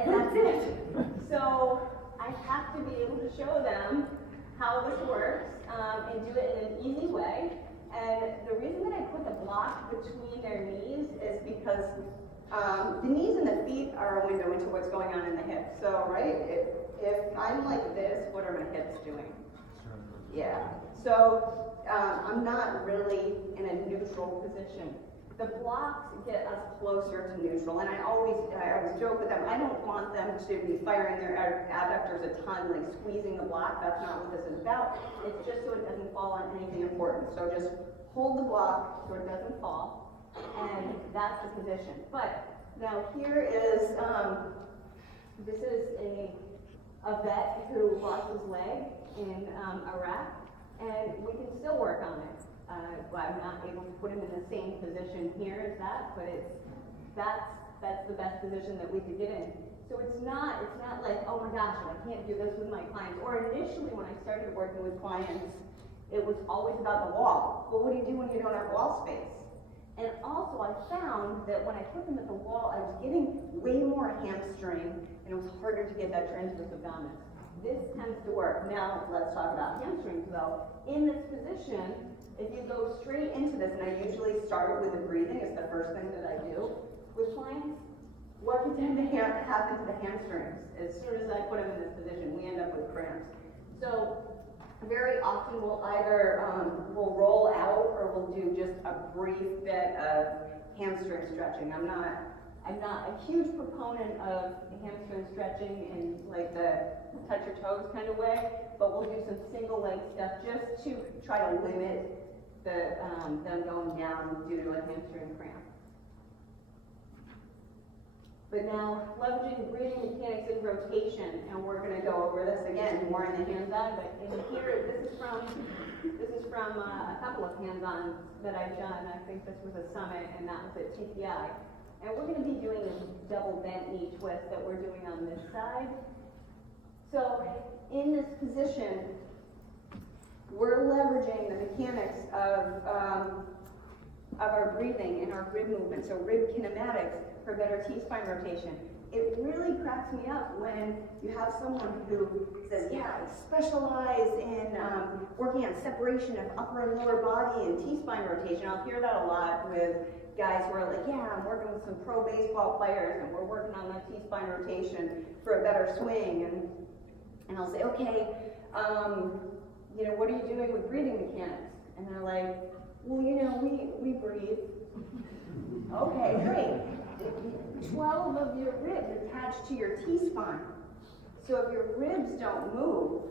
And that's it. So I have to be able to show them how this works and do it in an easy way. And the reason that I put the block between their knees is because the knees and the feet are a window into what's going on in the hips. So, right, if I'm like this, what are my hips doing? Yeah. So I'm not really in a neutral position. The blocks get us closer to neutral, and I always joke with them, I don't want them to be firing their adductors a ton, like squeezing the block. That's not what this is about. It's just so it doesn't fall on anything important. So just hold the block so it doesn't fall, and that's the position. But now here is, this is a vet who lost his leg in Iraq, and we can still work on it. I'm not able to put him in the same position here as that, but that's the best position that we could get in. So it's not like, oh my gosh, I can't do this with my clients. Or initially when I started working with clients, it was always about the wall. Well, what do you do when you don't have wall space? And also I found that when I put them at the wall, I was getting way more hamstring, and it was harder to get that transverse abdominis. This tends to work. Now let's talk about hamstrings though. In this position, if you go straight into this, and I usually start with the breathing, it's the first thing that I do with clients, what can tend to happen to the hamstrings? As soon as I put them in this position, we end up with cramps. So very often we'll either we'll roll out or we'll do just a brief bit of hamstring stretching. I'm not a huge proponent of hamstring stretching in like the touch your toes kind of way, but we'll do some single leg stuff just to try to limit them going down due to a hamstring cramp. But now, leveraging breathing mechanics and rotation, and we're going to go over this again more in the hands-on. But in here, this is from a couple of hands-ons that I've done. I think this was a summit, and that was at TPI. And we're going to be doing this double bent knee twist that we're doing on this side. So in this position, we're leveraging the mechanics of our breathing and our rib movement, so rib kinematics for better T-spine rotation. It really cracks me up when you have someone who says, yeah, I specialize in working on separation of upper and lower body and T-spine rotation. I'll hear that a lot with guys who are like, yeah, I'm working with some pro baseball players and we're working on that T-spine rotation for a better swing. And I'll say, okay, what are you doing with breathing mechanics? And they're like, well, we breathe. Okay, great. 12 of your ribs attached to your T-spine. So if your ribs don't move,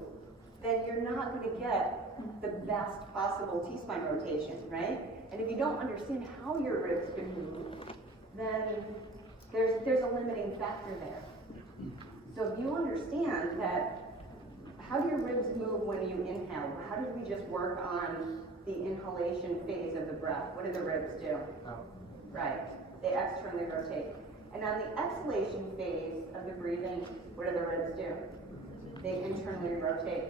then you're not going to get the best possible T-spine rotation, right? And if you don't understand how your ribs can move, then there's a limiting factor there. So if you understand that, how do your ribs move when you inhale? How did we just work on the inhalation phase of the breath? What do the ribs do? Oh. Right, they externally rotate. And on the exhalation phase of the breathing, what do the ribs do? They internally rotate.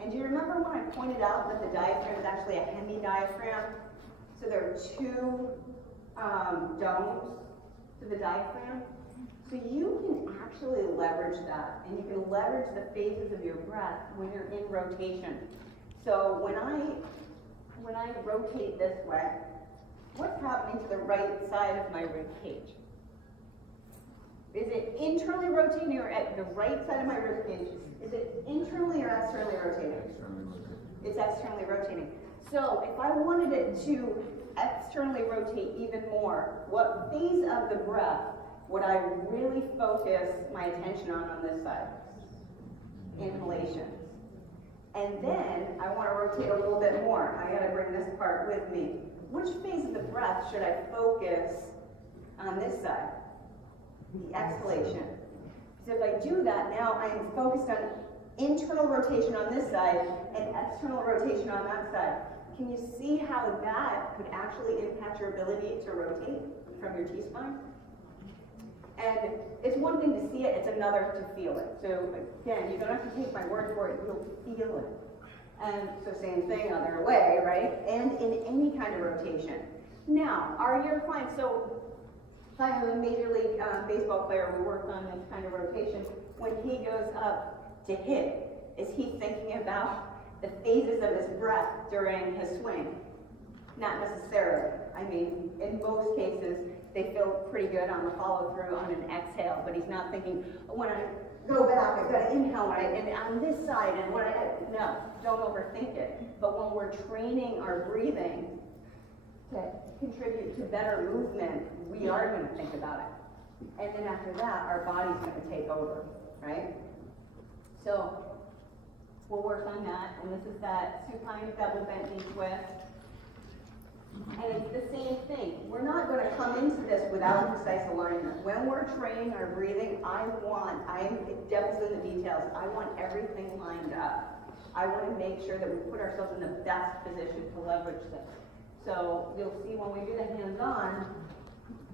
And do you remember when I pointed out that the diaphragm is actually a hemidiaphragm? So there are two domes to the diaphragm. So you can actually leverage that, and you can leverage the phases of your breath when you're in rotation. So when I rotate this way, what's happening to the right side of my rib cage? Is it internally rotating or at the right side of my rib cage? Is it internally or externally rotating? It's externally rotating. So if I wanted it to externally rotate even more, what phase of the breath would I really focus my attention on this side? Inhalation. And then I want to rotate a little bit more. I got to bring this part with me. Which phase of the breath should I focus on this side? The exhalation. So if I do that, now I'm focused on internal rotation on this side and external rotation on that side. Can you see how that could actually impact your ability to rotate from your T-spine? And it's one thing to see it, it's another to feel it. So again, you don't have to take my word for it, you'll feel it. And so same thing, other way, right? And in any kind of rotation. Now, are your clients, so if I have a Major League Baseball player who works on this kind of rotation, when he goes up to hit, is he thinking about the phases of his breath during his swing? Not necessarily. I mean, in most cases, they feel pretty good on the follow through on an exhale, but he's not thinking, when I go back, I've got to inhale, and on this side, and when no, don't overthink it. But when we're training our breathing to contribute to better movement, we are going to think about it. And then after that, our body's going to take over, right? So we'll work on that, and this is that supine double bent knee twist. And it's the same thing. We're not going to come into this without precise alignment. When we're training our breathing, I'm devil's in the details. I want everything lined up. I want to make sure that we put ourselves in the best position to leverage this. So you'll see when we do the hands-on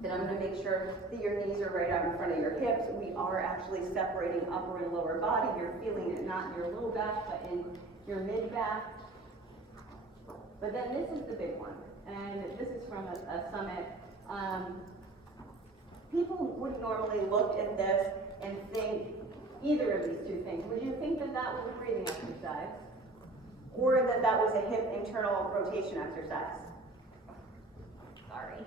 that I'm going to make sure that your knees are right out in front of your hips. We are actually separating upper and lower body. You're feeling it not in your low back, but in your mid-back. But then this is the big one. And this is from a summit. People would normally look at this and think either of these two things. Would you think that that was a breathing exercise? Or that that was a hip internal rotation exercise? Sorry.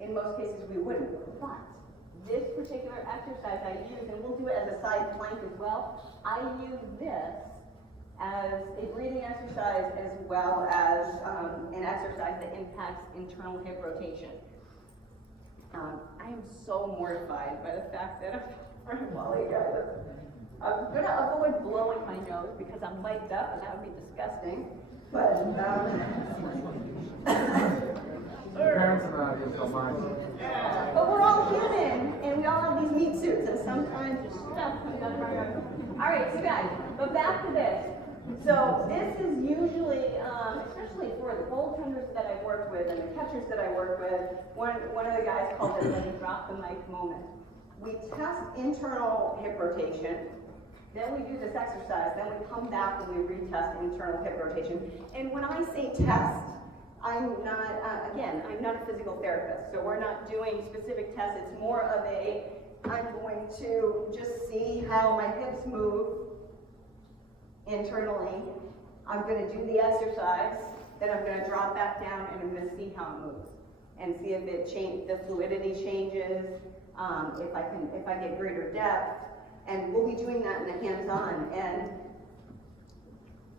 In most cases we wouldn't. But this particular exercise I use, and we'll do it as a side plank as well, I use this as a breathing exercise as well as an exercise that impacts internal hip rotation. I am so mortified by the fact that I'm going to avoid blowing my nose because I'm mic'd up and that would be disgusting. But Parents in the audience don't mind. but we're all human and we all have these meat suits and sometimes stuff comes out of our nose. All right, so guys, but back to this. So this is usually, especially for the goaltenders that I work with and the catchers that I work with, one of the guys calls it the drop the mic moment. We test internal hip rotation, then we do this exercise, then we come back and we retest internal hip rotation. And when I say test, I'm not, I'm not a physical therapist, so we're not doing specific tests. It's more of I'm going to just see how my hips move internally. I'm going to do the exercise, then I'm going to drop back down and I'm going to see how it moves and see if the fluidity changes, if I get greater depth, and we'll be doing that in the hands-on, and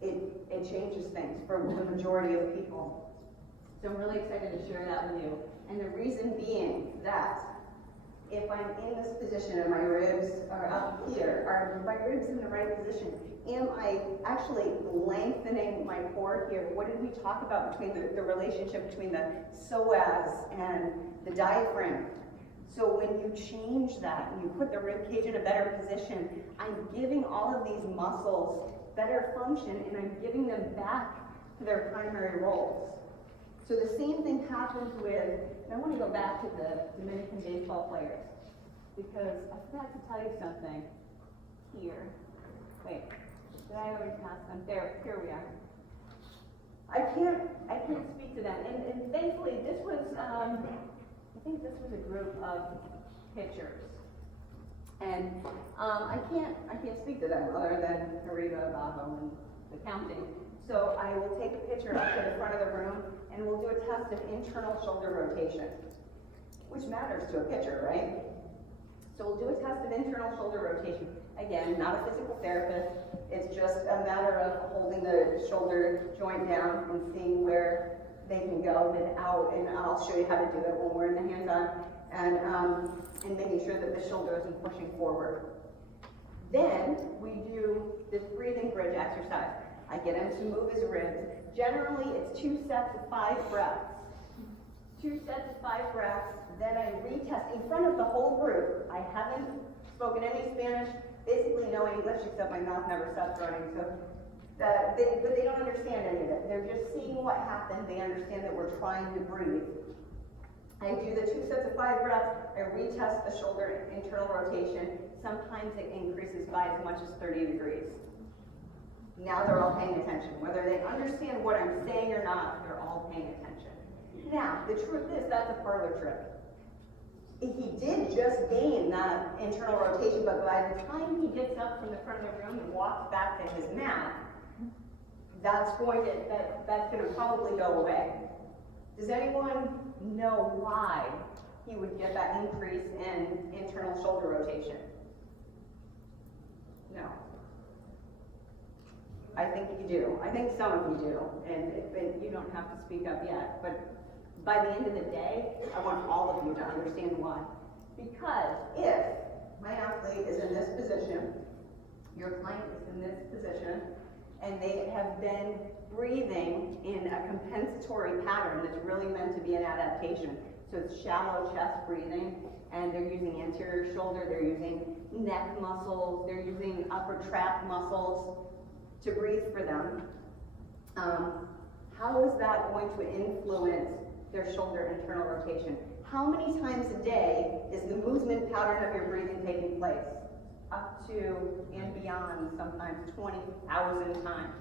it changes things for the majority of people. So I'm really excited to share that with you. And the reason being that if I'm in this position and my ribs are up here, are my ribs in the right position? Am I actually lengthening my core here? What did we talk about between the relationship between the psoas and the diaphragm? So when you change that and you put the rib cage in a better position, I'm giving all of these muscles better function and I'm giving them back to their primary roles. So the same thing happens with, and I want to go back to the Dominican baseball players, because I forgot to tell you something here. Wait, did I already pass them? There, here we are. can't speak to them. And thankfully, this was, I think this was a group of pitchers. And I can't speak to them other than Hariba, Baho, and the counting. So I will take a pitcher up to the front of the room, and we'll do a test of internal shoulder rotation, which matters to a pitcher, right? So we'll do a test of internal shoulder rotation. Again, not a physical therapist. It's just a matter of holding the shoulder joint down and seeing where they can go and out. And I'll show you how to do it when we're in the hands-on, and making sure that the shoulder isn't pushing forward. Then we do this breathing bridge exercise. I get him to move his ribs. Generally, it's 2 sets of 5 breaths. 2 sets of 5 breaths. Then I retest in front of the whole group. I haven't spoken any Spanish, basically no English, except my mouth never stops running. So, but they don't understand any of it. They're just seeing what happened. They understand that we're trying to breathe. I do the 2 sets of 5 breaths. I retest the shoulder internal rotation. Sometimes it increases by as much as 30 degrees. Now they're all paying attention. Whether they understand what I'm saying or not, they're all paying attention. Now, the truth is, that's a parlor trick. He did just gain that internal rotation, but by the time he gets up from the front of the room and walks back to his mat, that's going to probably go away. Does anyone know why he would get that increase in internal shoulder rotation? No. I think you do. I think some of you do, and you don't have to speak up yet. But by the end of the day, I want all of you to understand why. Because if my athlete is in this position, your client is in this position, and they have been breathing in a compensatory pattern that's really meant to be an adaptation. So it's shallow chest breathing, and they're using anterior shoulder, they're using neck muscles, they're using upper trap muscles to breathe for them. How is that going to influence their shoulder internal rotation? How many times a day is the movement pattern of your breathing taking place? Up to and beyond, sometimes 20,000 times.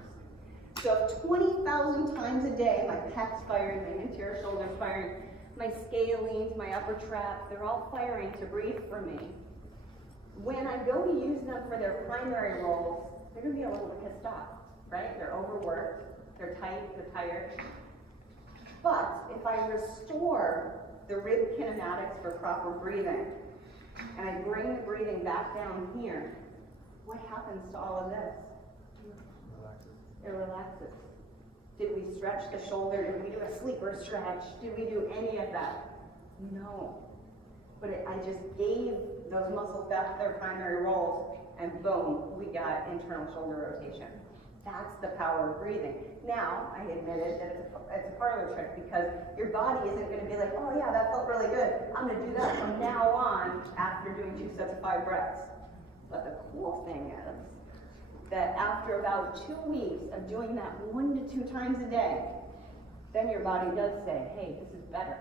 So if 20,000 times a day, my pecs firing, my anterior shoulder's firing, my scalenes, my upper trap, they're all firing to breathe for me. When I go to use them for their primary roles, they're going to be a little pissed off, right? They're overworked, they're tight, they're tired. But if I restore the rib kinematics for proper breathing, and I bring the breathing back down here, what happens to all of this? It relaxes. Did we stretch the shoulder? Did we do a sleeper stretch? Did we do any of that? No. But I just gave those muscles back to their primary roles, and boom, we got internal shoulder rotation. That's the power of breathing. Now, I admitted that it's a parlor trick, because your body isn't going to be like, oh yeah, that felt really good. I'm going to do that from now on after doing 2 sets of 5 breaths. But the cool thing is that after about 2 weeks of doing that 1 to 2 times a day, then your body does say, hey, this is better.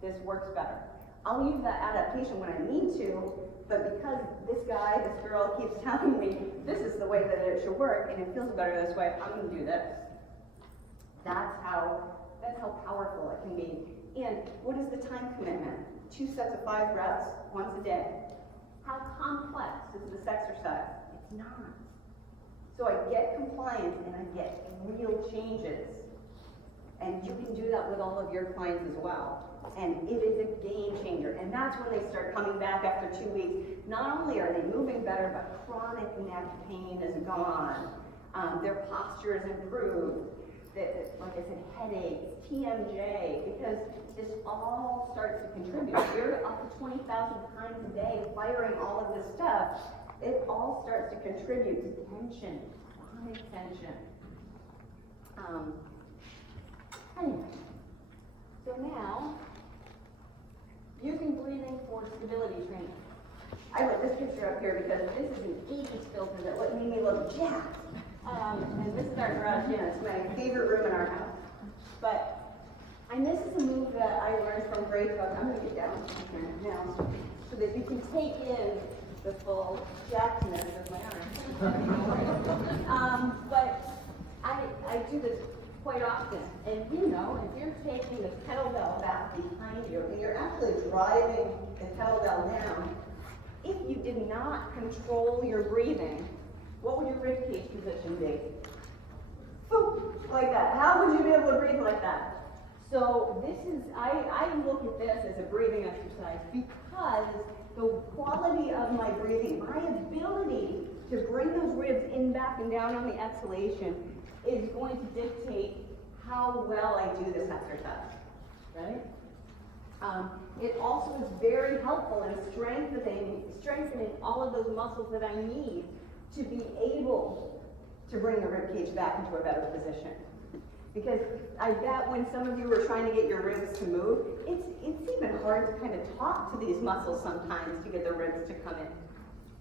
This works better. I'll use that adaptation when I need to, but because this guy, this girl keeps telling me this is the way that it should work and it feels better this way, I'm going to do this. That's how powerful it can be. And what is the time commitment? 2 sets of 5 breaths once a day. How complex is this exercise? It's not. So I get compliance and I get real changes. And you can do that with all of your clients as well. And it is a game changer. And that's when they start coming back after 2 weeks. Not only are they moving better, but chronic neck pain is gone. Their posture is improved. Like I said, headaches, TMJ, because this all starts to contribute. You're up to 20,000 times a day firing all of this stuff. It all starts to contribute to tension, chronic tension. Anyway, so now, using breathing for stability training. I put this picture up here because this is an 80s filter that made me look jacked. And this is our garage gym. It's my favorite room in our house. And this is a move that I learned from Grey Cook. I'm going to get down here now so that you can take in the full jackedness of my arm. But I do this quite often. And you know, if you're taking the kettlebell back behind you and you're actually driving the kettlebell down, if you did not control your breathing, what would your rib cage position be? Boop, like that. How would you be able to breathe like that? So this is, I look at this as a breathing exercise because the quality of my breathing, my ability to bring those ribs in, back, and down on the exhalation is going to dictate how well I do this exercise, right? It also is very helpful in strengthening all of those muscles that I need to be able to bring the rib cage back into a better position. Because I bet when some of you are trying to get your ribs to move, it's even hard to kind of talk to these muscles sometimes to get the ribs to come in.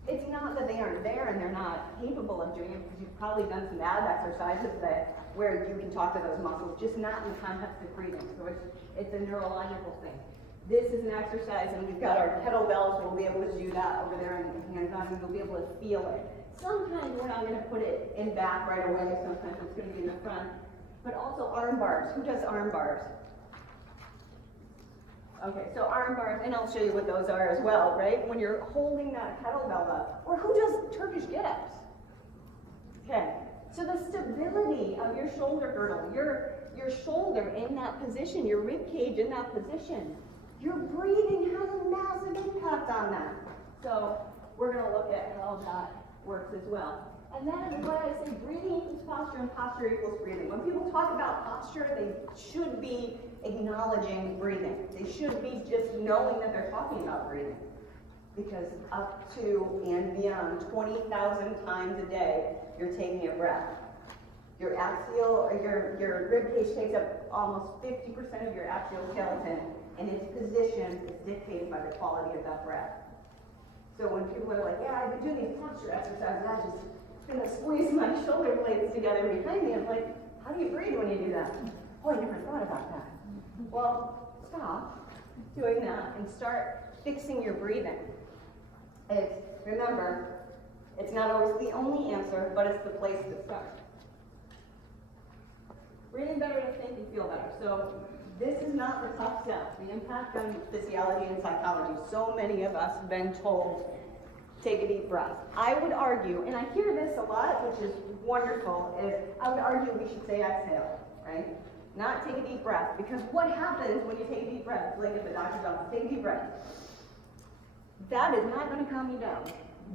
It's not that they aren't there and they're not capable of doing it, because you've probably done some ab exercises where you can talk to those muscles, just not in the context of breathing. So it's a neurological thing. This is an exercise, and we've got our kettlebells. We'll be able to do that over there in hands-on, and you'll be able to feel it. Sometimes we're not going to put it in back right away. Sometimes it's going to be in the front. But also arm bars. Who does arm bars? Okay, so arm bars, and I'll show you what those are as well, right? When you're holding that kettlebell up. Or who does Turkish get-ups? Okay, so the stability of your shoulder girdle, your shoulder in that position, your rib cage in that position, your breathing has a massive impact on that. So we're going to look at how that works as well. And that is why I say breathing equals posture and posture equals breathing. When people talk about posture, they should be acknowledging breathing. They should be just knowing that they're talking about breathing. Because up to and beyond 20,000 times a day, you're taking a breath. Your axial, or your rib cage takes up almost 50% of your axial skeleton, and its position is dictated by the quality of that breath. So when people are like, yeah, I've been doing these posture exercises, I just gonna squeeze my shoulder blades together behind me. I'm like, how do you breathe when you do that? Oh, I never thought about that. Well, stop doing that and start fixing your breathing. Remember, it's not always the only answer, but it's the place to start. Breathing better to think and feel better. So this is not the tough stuff. The impact on physiology and psychology. So many of us have been told, take a deep breath. I would argue, and I hear this a lot, which is wonderful, is I would argue we should say exhale, right? Not take a deep breath, because what happens when you take a deep breath? It's like at the doctor's office, take a deep breath. That is not going to calm you down.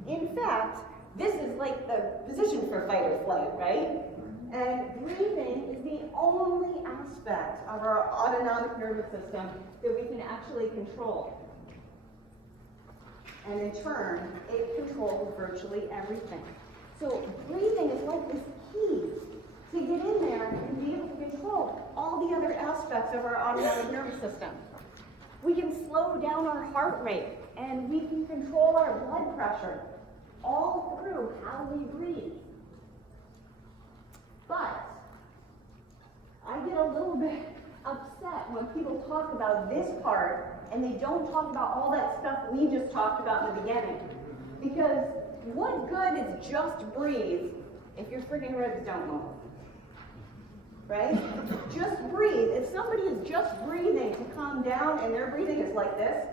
In fact, this is like the position for fight or flight, right? And breathing is the only aspect of our autonomic nervous system that we can actually control. And in turn, it controls virtually everything. So breathing is like this key to get in there and be able to control all the other aspects of our autonomic nervous system. We can slow down our heart rate, and we can control our blood pressure, all through how we breathe. But I get a little bit upset when people talk about this part and they don't talk about all that stuff we just talked about in the beginning. Because what good is just breathe if your friggin' ribs don't move? Right? Just breathe. If somebody is just breathing to calm down and their breathing is like this,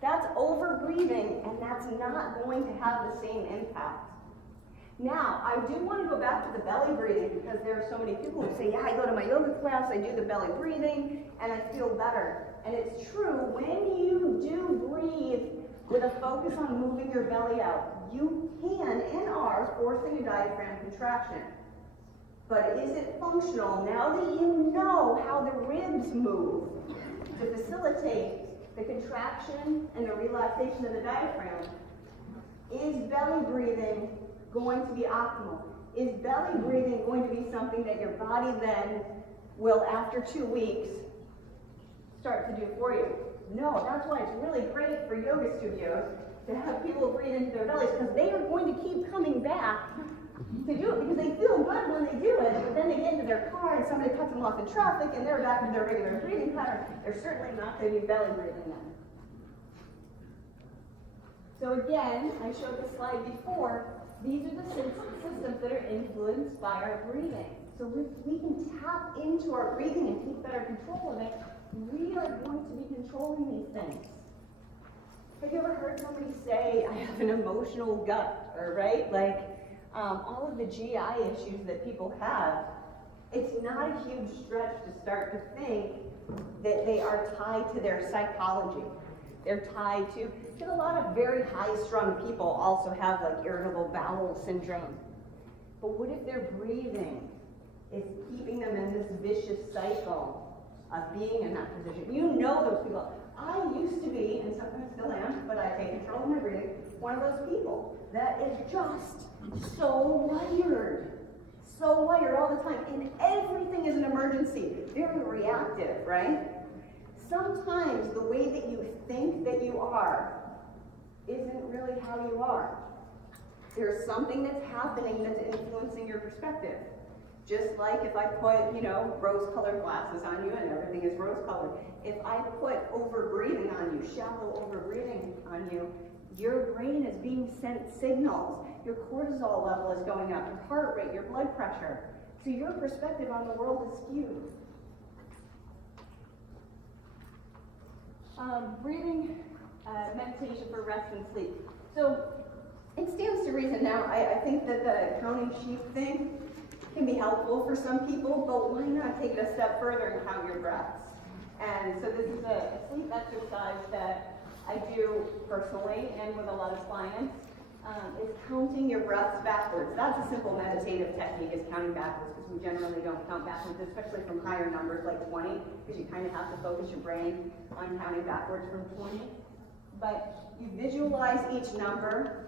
that's over breathing, and that's not going to have the same impact. Now, I do want to go back to the belly breathing, because there are so many people who say, yeah, I go to my yoga class, I do the belly breathing, and I feel better. And it's true, when you do breathe with a focus on moving your belly out, you can and are forcing a diaphragm contraction. But is it functional now that you know how the ribs move to facilitate the contraction and the relaxation of the diaphragm? Is belly breathing going to be optimal? Is belly breathing going to be something that your body then will, after 2 weeks, start to do for you? No, that's why it's really great for yoga studios to have people breathe into their bellies, because they are going to keep coming back to do it, because they feel good when they do it, but then they get into their car and somebody cuts them off in traffic and they're back to their regular breathing pattern. They're certainly not going to be belly breathing then. So again, I showed this slide before. These are the systems that are influenced by our breathing. So if we can tap into our breathing and keep better control of it, we are going to be controlling these things. Have you ever heard somebody say, I have an emotional gut, or right? Like, all of the GI issues that people have, it's not a huge stretch to start to think that they are tied to their psychology. They're tied to, because a lot of very high-strung people also have like irritable bowel syndrome. But what if their breathing is keeping them in this vicious cycle of being in that position? You know those people. I used to be, and sometimes still am, but I take control of my breathing, one of those people that is just so wired all the time, and everything is an emergency, very reactive, right? Sometimes the way that you think that you are isn't really how you are. There's something that's happening that's influencing your perspective. Just like if I put, rose-colored glasses on you and everything is rose-colored. If I put over-breathing on you, shallow over-breathing on you, your brain is being sent signals. Your cortisol level is going up, your heart rate, your blood pressure. So your perspective on the world is skewed. Breathing meditation for rest and sleep. So it stands to reason now, I think that the counting sheep thing can be helpful for some people, but why not take it a step further and count your breaths? And so this is a sleep exercise that I do personally and with a lot of clients, is counting your breaths backwards. That's a simple meditative technique, is counting backwards, because we generally don't count backwards, especially from higher numbers like 20, because you kind of have to focus your brain on counting backwards from 20. But you visualize each number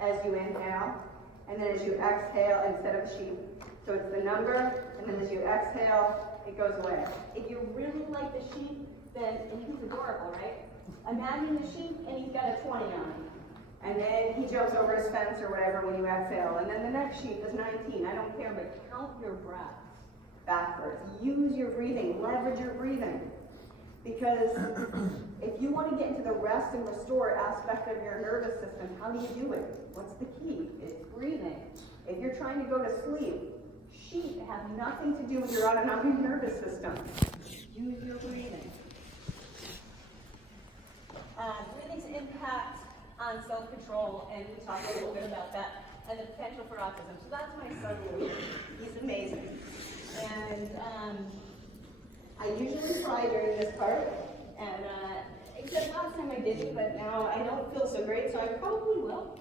as you inhale, and then as you exhale, instead of a sheep. So it's the number, and then as you exhale, it goes away. If you really like the sheep, then, and he's adorable, right? Imagine the sheep, and he's got a 20 on him. And then he jumps over his fence or whatever when you exhale. And then the next sheep is 19. I don't care, but count your breaths backwards. Use your breathing. Leverage your breathing. Because if you want to get into the rest and restore aspect of your nervous system, how do you do it? What's the key? It's breathing. If you're trying to go to sleep, sheep have nothing to do with your autonomic nervous system. Use your breathing. Breathing's impact on self-control, and we talked a little bit about that, and the potential for autism. So that's my son, Louis. He's amazing. And I usually cry during this part, and except last time I didn't, but now I don't feel so great, so I probably will.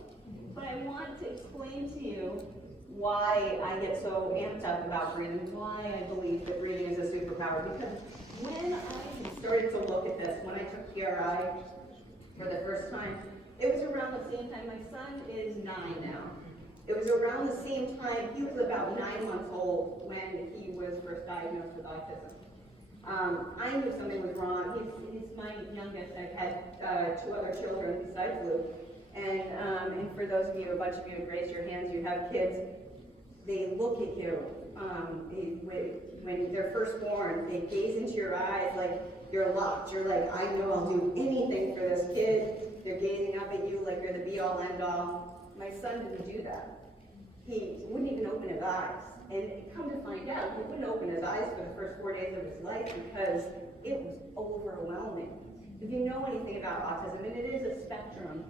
But I want to explain to you why I get so amped up about breathing, why I believe that breathing is a superpower. Because when I started to look at this, when I took PRI for the first time, it was around the same time. My son is 9 now. It was around the same time, he was about 9 months old when he was first diagnosed with autism. I knew something was wrong. He's my youngest. I've had 2 other children besides Luke. And for those of you, a bunch of you would raise your hands, you have kids, they look at you. When they're first born, they gaze into your eyes like you're locked. You're like, I know I'll do anything for this kid. They're gazing up at you like you're the be-all, end-all. My son didn't do that. He wouldn't even open his eyes. And come to find out, he wouldn't open his eyes for the first 4 days of his life because it was overwhelming. If you know anything about autism, and it is a spectrum,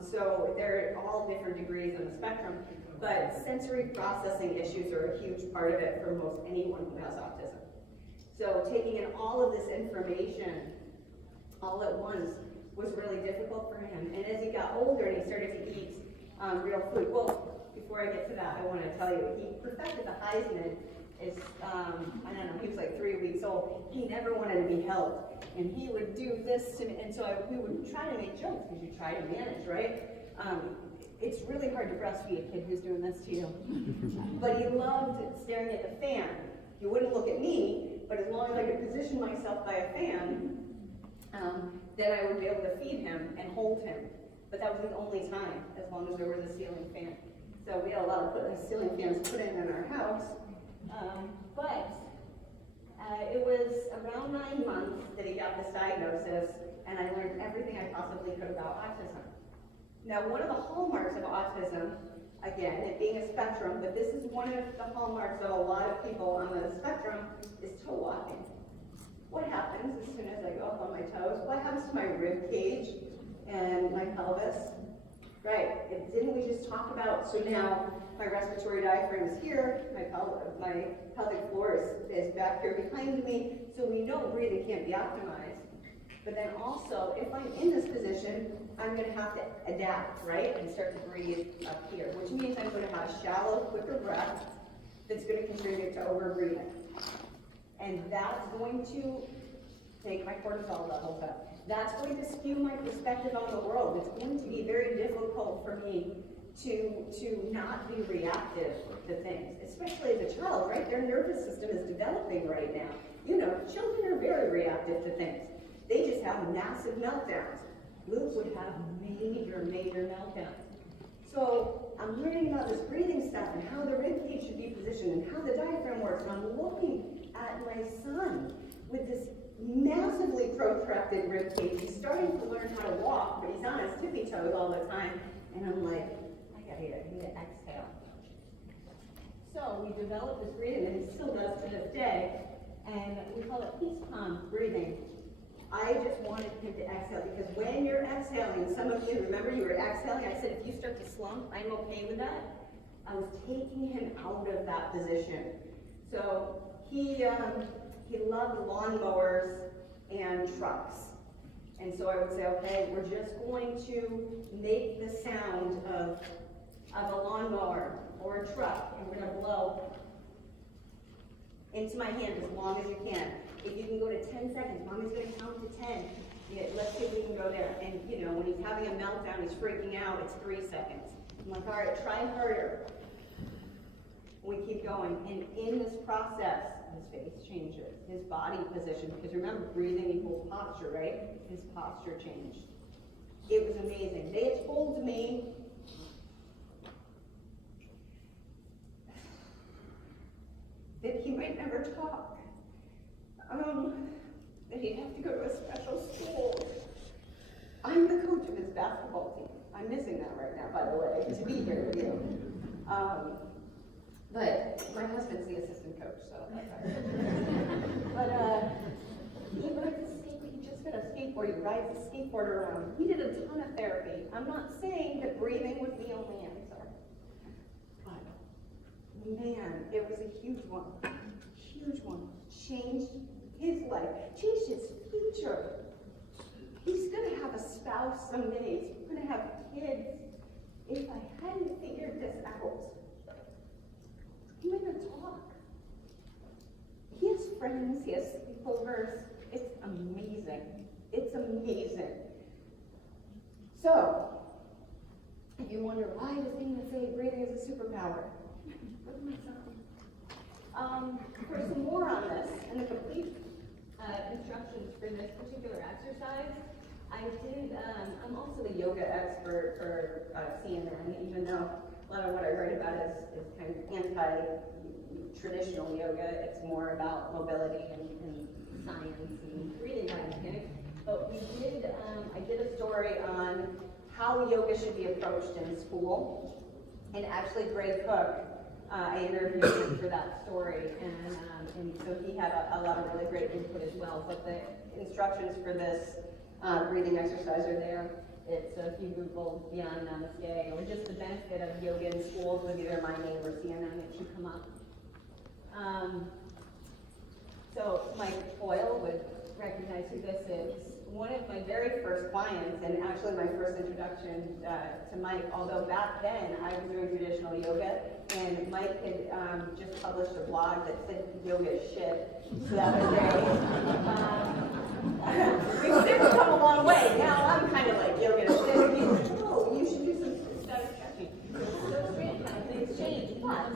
so there are all different degrees on the spectrum, but sensory processing issues are a huge part of it for most anyone who has autism. So taking in all of this information all at once was really difficult for him. And as he got older and he started to eat real food, well, before I get to that, I want to tell you, he perfected the Heisman. I don't know, he was like 3 weeks old. He never wanted to be held. And he would do this to me, and so we would try to make jokes because you try to manage, right? It's really hard to breastfeed a kid who's doing this to you. But he loved staring at the fan. He wouldn't look at me, but as long as I could position myself by a fan, then I would be able to feed him and hold him. But that was the only time, as long as there was a ceiling fan. So we had a lot of ceiling fans put in our house. But it was around 9 months that he got this diagnosis, and I learned everything I possibly could about autism. Now, one of the hallmarks of autism, again, it being a spectrum, but this is one of the hallmarks of a lot of people on the spectrum, is toe walking. What happens as soon as I go up on my toes? What happens to my rib cage and my pelvis? Right, didn't we just talk about, so now my respiratory diaphragm is here, my pelvic floor is back here behind me, so we know breathing can't be optimized. But then also, if I'm in this position, I'm going to have to adapt, right, and start to breathe up here, which means I'm going to have a shallow, quicker breath that's going to contribute to over-breathing. And that's going to take my cortisol levels up. That's going to skew my perspective on the world. It's going to be very difficult for me to not be reactive to things, especially as a child, right? Their nervous system is developing right now. You know, children are very reactive to things. They just have massive meltdowns. Luke would have major meltdowns. So I'm learning about this breathing stuff and how the rib cage should be positioned and how the diaphragm works. And I'm looking at my son with this massively protracted rib cage. He's starting to learn how to walk, but he's on his tippy toes all the time. And I'm like, I need to exhale. So we developed this breathing, and he still does to this day, and we call it peace palm breathing. I just wanted him to exhale, because when you're exhaling, some of you remember you were exhaling, I said if you start to slump, I'm okay with that. I was taking him out of that position. So he loved lawnmowers and trucks. And so I would say, okay, we're just going to make the sound of a lawnmower or a truck, and we're going to blow into my hand as long as you can. If you can go to 10 seconds, Mommy's going to count to 10. Yeah, let's see if we can go there. And you know, when he's having a meltdown, he's freaking out, it's 3 seconds. I'm like, all right, try harder. We keep going, and in this process, his face changes, his body position, because remember, breathing equals posture, right? His posture changed. It was amazing. They had told me that he might never talk, that he'd have to go to a special school. I'm the coach of his basketball team. I'm missing that right now, by the way, to be here with you. But my husband's the assistant coach, so that's all right. But he rides a skateboard. He just got a skateboard. He rides a skateboard around. He did a ton of therapy. I'm not saying that breathing was the only answer, but man, it was a huge one. Huge one. Changed his life. Changed his future. He's gonna have a spouse someday. He's gonna have kids. If I hadn't figured this out, he might not talk. He has friends, he has sleepovers. It's amazing. It's amazing. So, if you wonder why does anyone say breathing is a superpower? Look at my son. For some more on this and the complete instructions for this particular exercise, I'm also a yoga expert for CNN, even though a lot of what I write about is kind of anti-traditional yoga. It's more about mobility and science and breathing kind of thing. But I did a story on how yoga should be approached in school. And actually Greg Cook, I interviewed him for that story. And so he had a lot of really great input as well. But the instructions for this breathing exercise are there. It's if you Google Beyond Namaste, or just the benefit of yoga in schools with either my name or CNN, it should come up. So Mike Boyle would recognize who this is. One of my very first clients, and actually my first introduction to Mike, although back then I was doing traditional yoga, and Mike had just published a blog that said yoga is shit. So that was great. We've since come a long way. Now I'm kind of like yoga is shit. And he's like, oh, you should do some static stretching. So it's really kind of things changed. But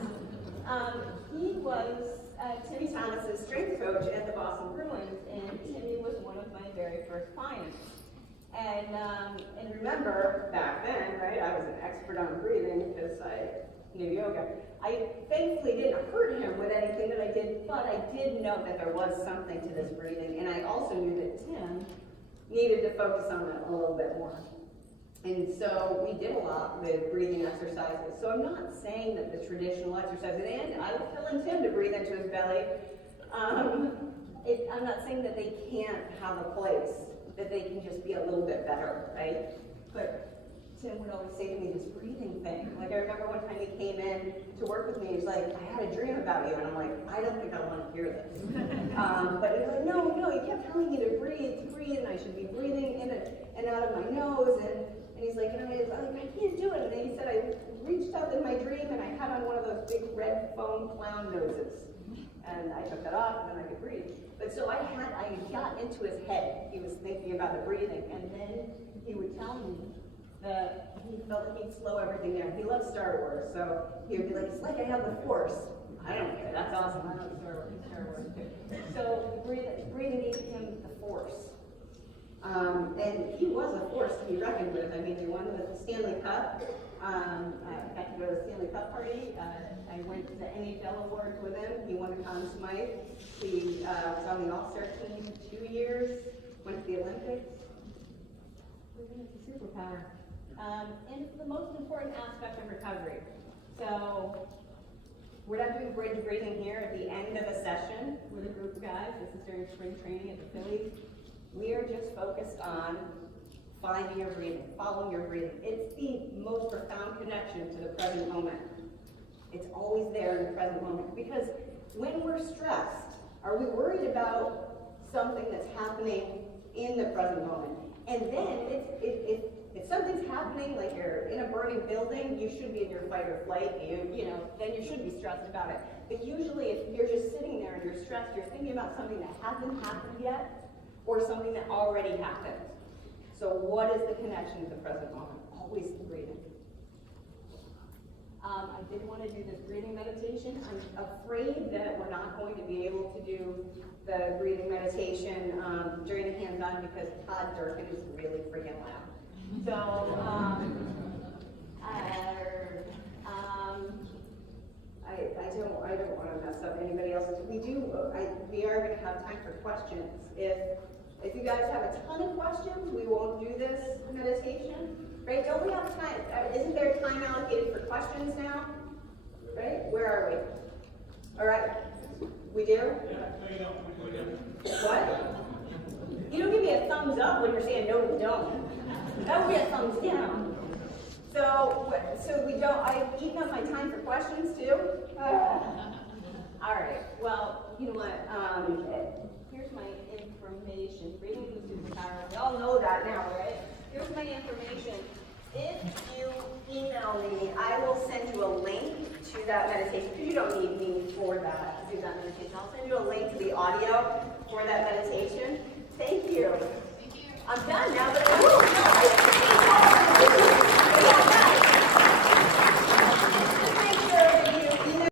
he was Timmy Thomas's strength coach at the Boston Bruins, and Timmy was one of my very first clients. And remember, back then, right, I was an expert on breathing because I knew yoga. I thankfully didn't hurt him with anything that I did, but I did know that there was something to this breathing, and I also knew that Tim needed to focus on it a little bit more. And so we did a lot with breathing exercises. So I'm not saying that the traditional exercises, and I was telling Tim to breathe into his belly. I'm not saying that they can't have a place, that they can just be a little bit better, right? But Tim would always say to me this breathing thing. Like I remember one time he came in to work with me, he's like, I had a dream about you. And I'm like, I don't think I want to hear this. But he's like, no, you kept telling me to breathe, and I should be breathing in and out of my nose. And he's like, I can't do it. And then he said, I reached up in my dream and I had on one of those big red foam clown noses. And I took that off and then I could breathe. But so I got into his head. He was thinking about the breathing. And then he would tell me that he felt like he'd slow everything down. He loves Star Wars. So he would be like, it's like I have the Force. I don't care. That's awesome. I love Star Wars too. So breathing gave him the Force. And he was a force to be reckoned with. I mean, they won the Stanley Cup. I got to go to the Stanley Cup party. I went to the NHL awards with him. He won the Conn Smythe. He was on the All-Star team 2 years. Went to the Olympics. It's a superpower. And it's the most important aspect of recovery. So we're not doing bridge breathing here at the end of a session with a group of guys. This is during spring training at the Phillies. We are just focused on finding your breathing, following your breathing. It's the most profound connection to the present moment. It's always there in the present moment. Because when we're stressed, are we worried about something that's happening in the present moment? And then if something's happening, like you're in a burning building, you should be in your fight or flight, then you should be stressed about it. But usually if you're just sitting there and you're stressed, you're thinking about something that hasn't happened yet, or something that already happened. So what is the connection to the present moment? Always the breathing. I did want to do this breathing meditation. I'm afraid that we're not going to be able to do the breathing meditation during the hands-on because Todd Durkin is really freaking loud. So, I don't want to mess up anybody else's. We are going to have time for questions. If you guys have a ton of questions, we won't do this meditation, right? Don't we have time? Isn't there time allocated for questions now? Right? Where are we? All right. We do? What? You don't give me a thumbs up when you're saying no, we don't. That would be a thumbs down. So we don't. I've eaten up my time for questions too. All right. Well, you know what? Here's my information. Breathing is a superpower. We all know that now, right? Here's my information. If you email me, I will send you a link to that meditation. Because you don't need me for that to do that meditation. I'll send you a link to the audio for that meditation. Thank you. I'm done now, but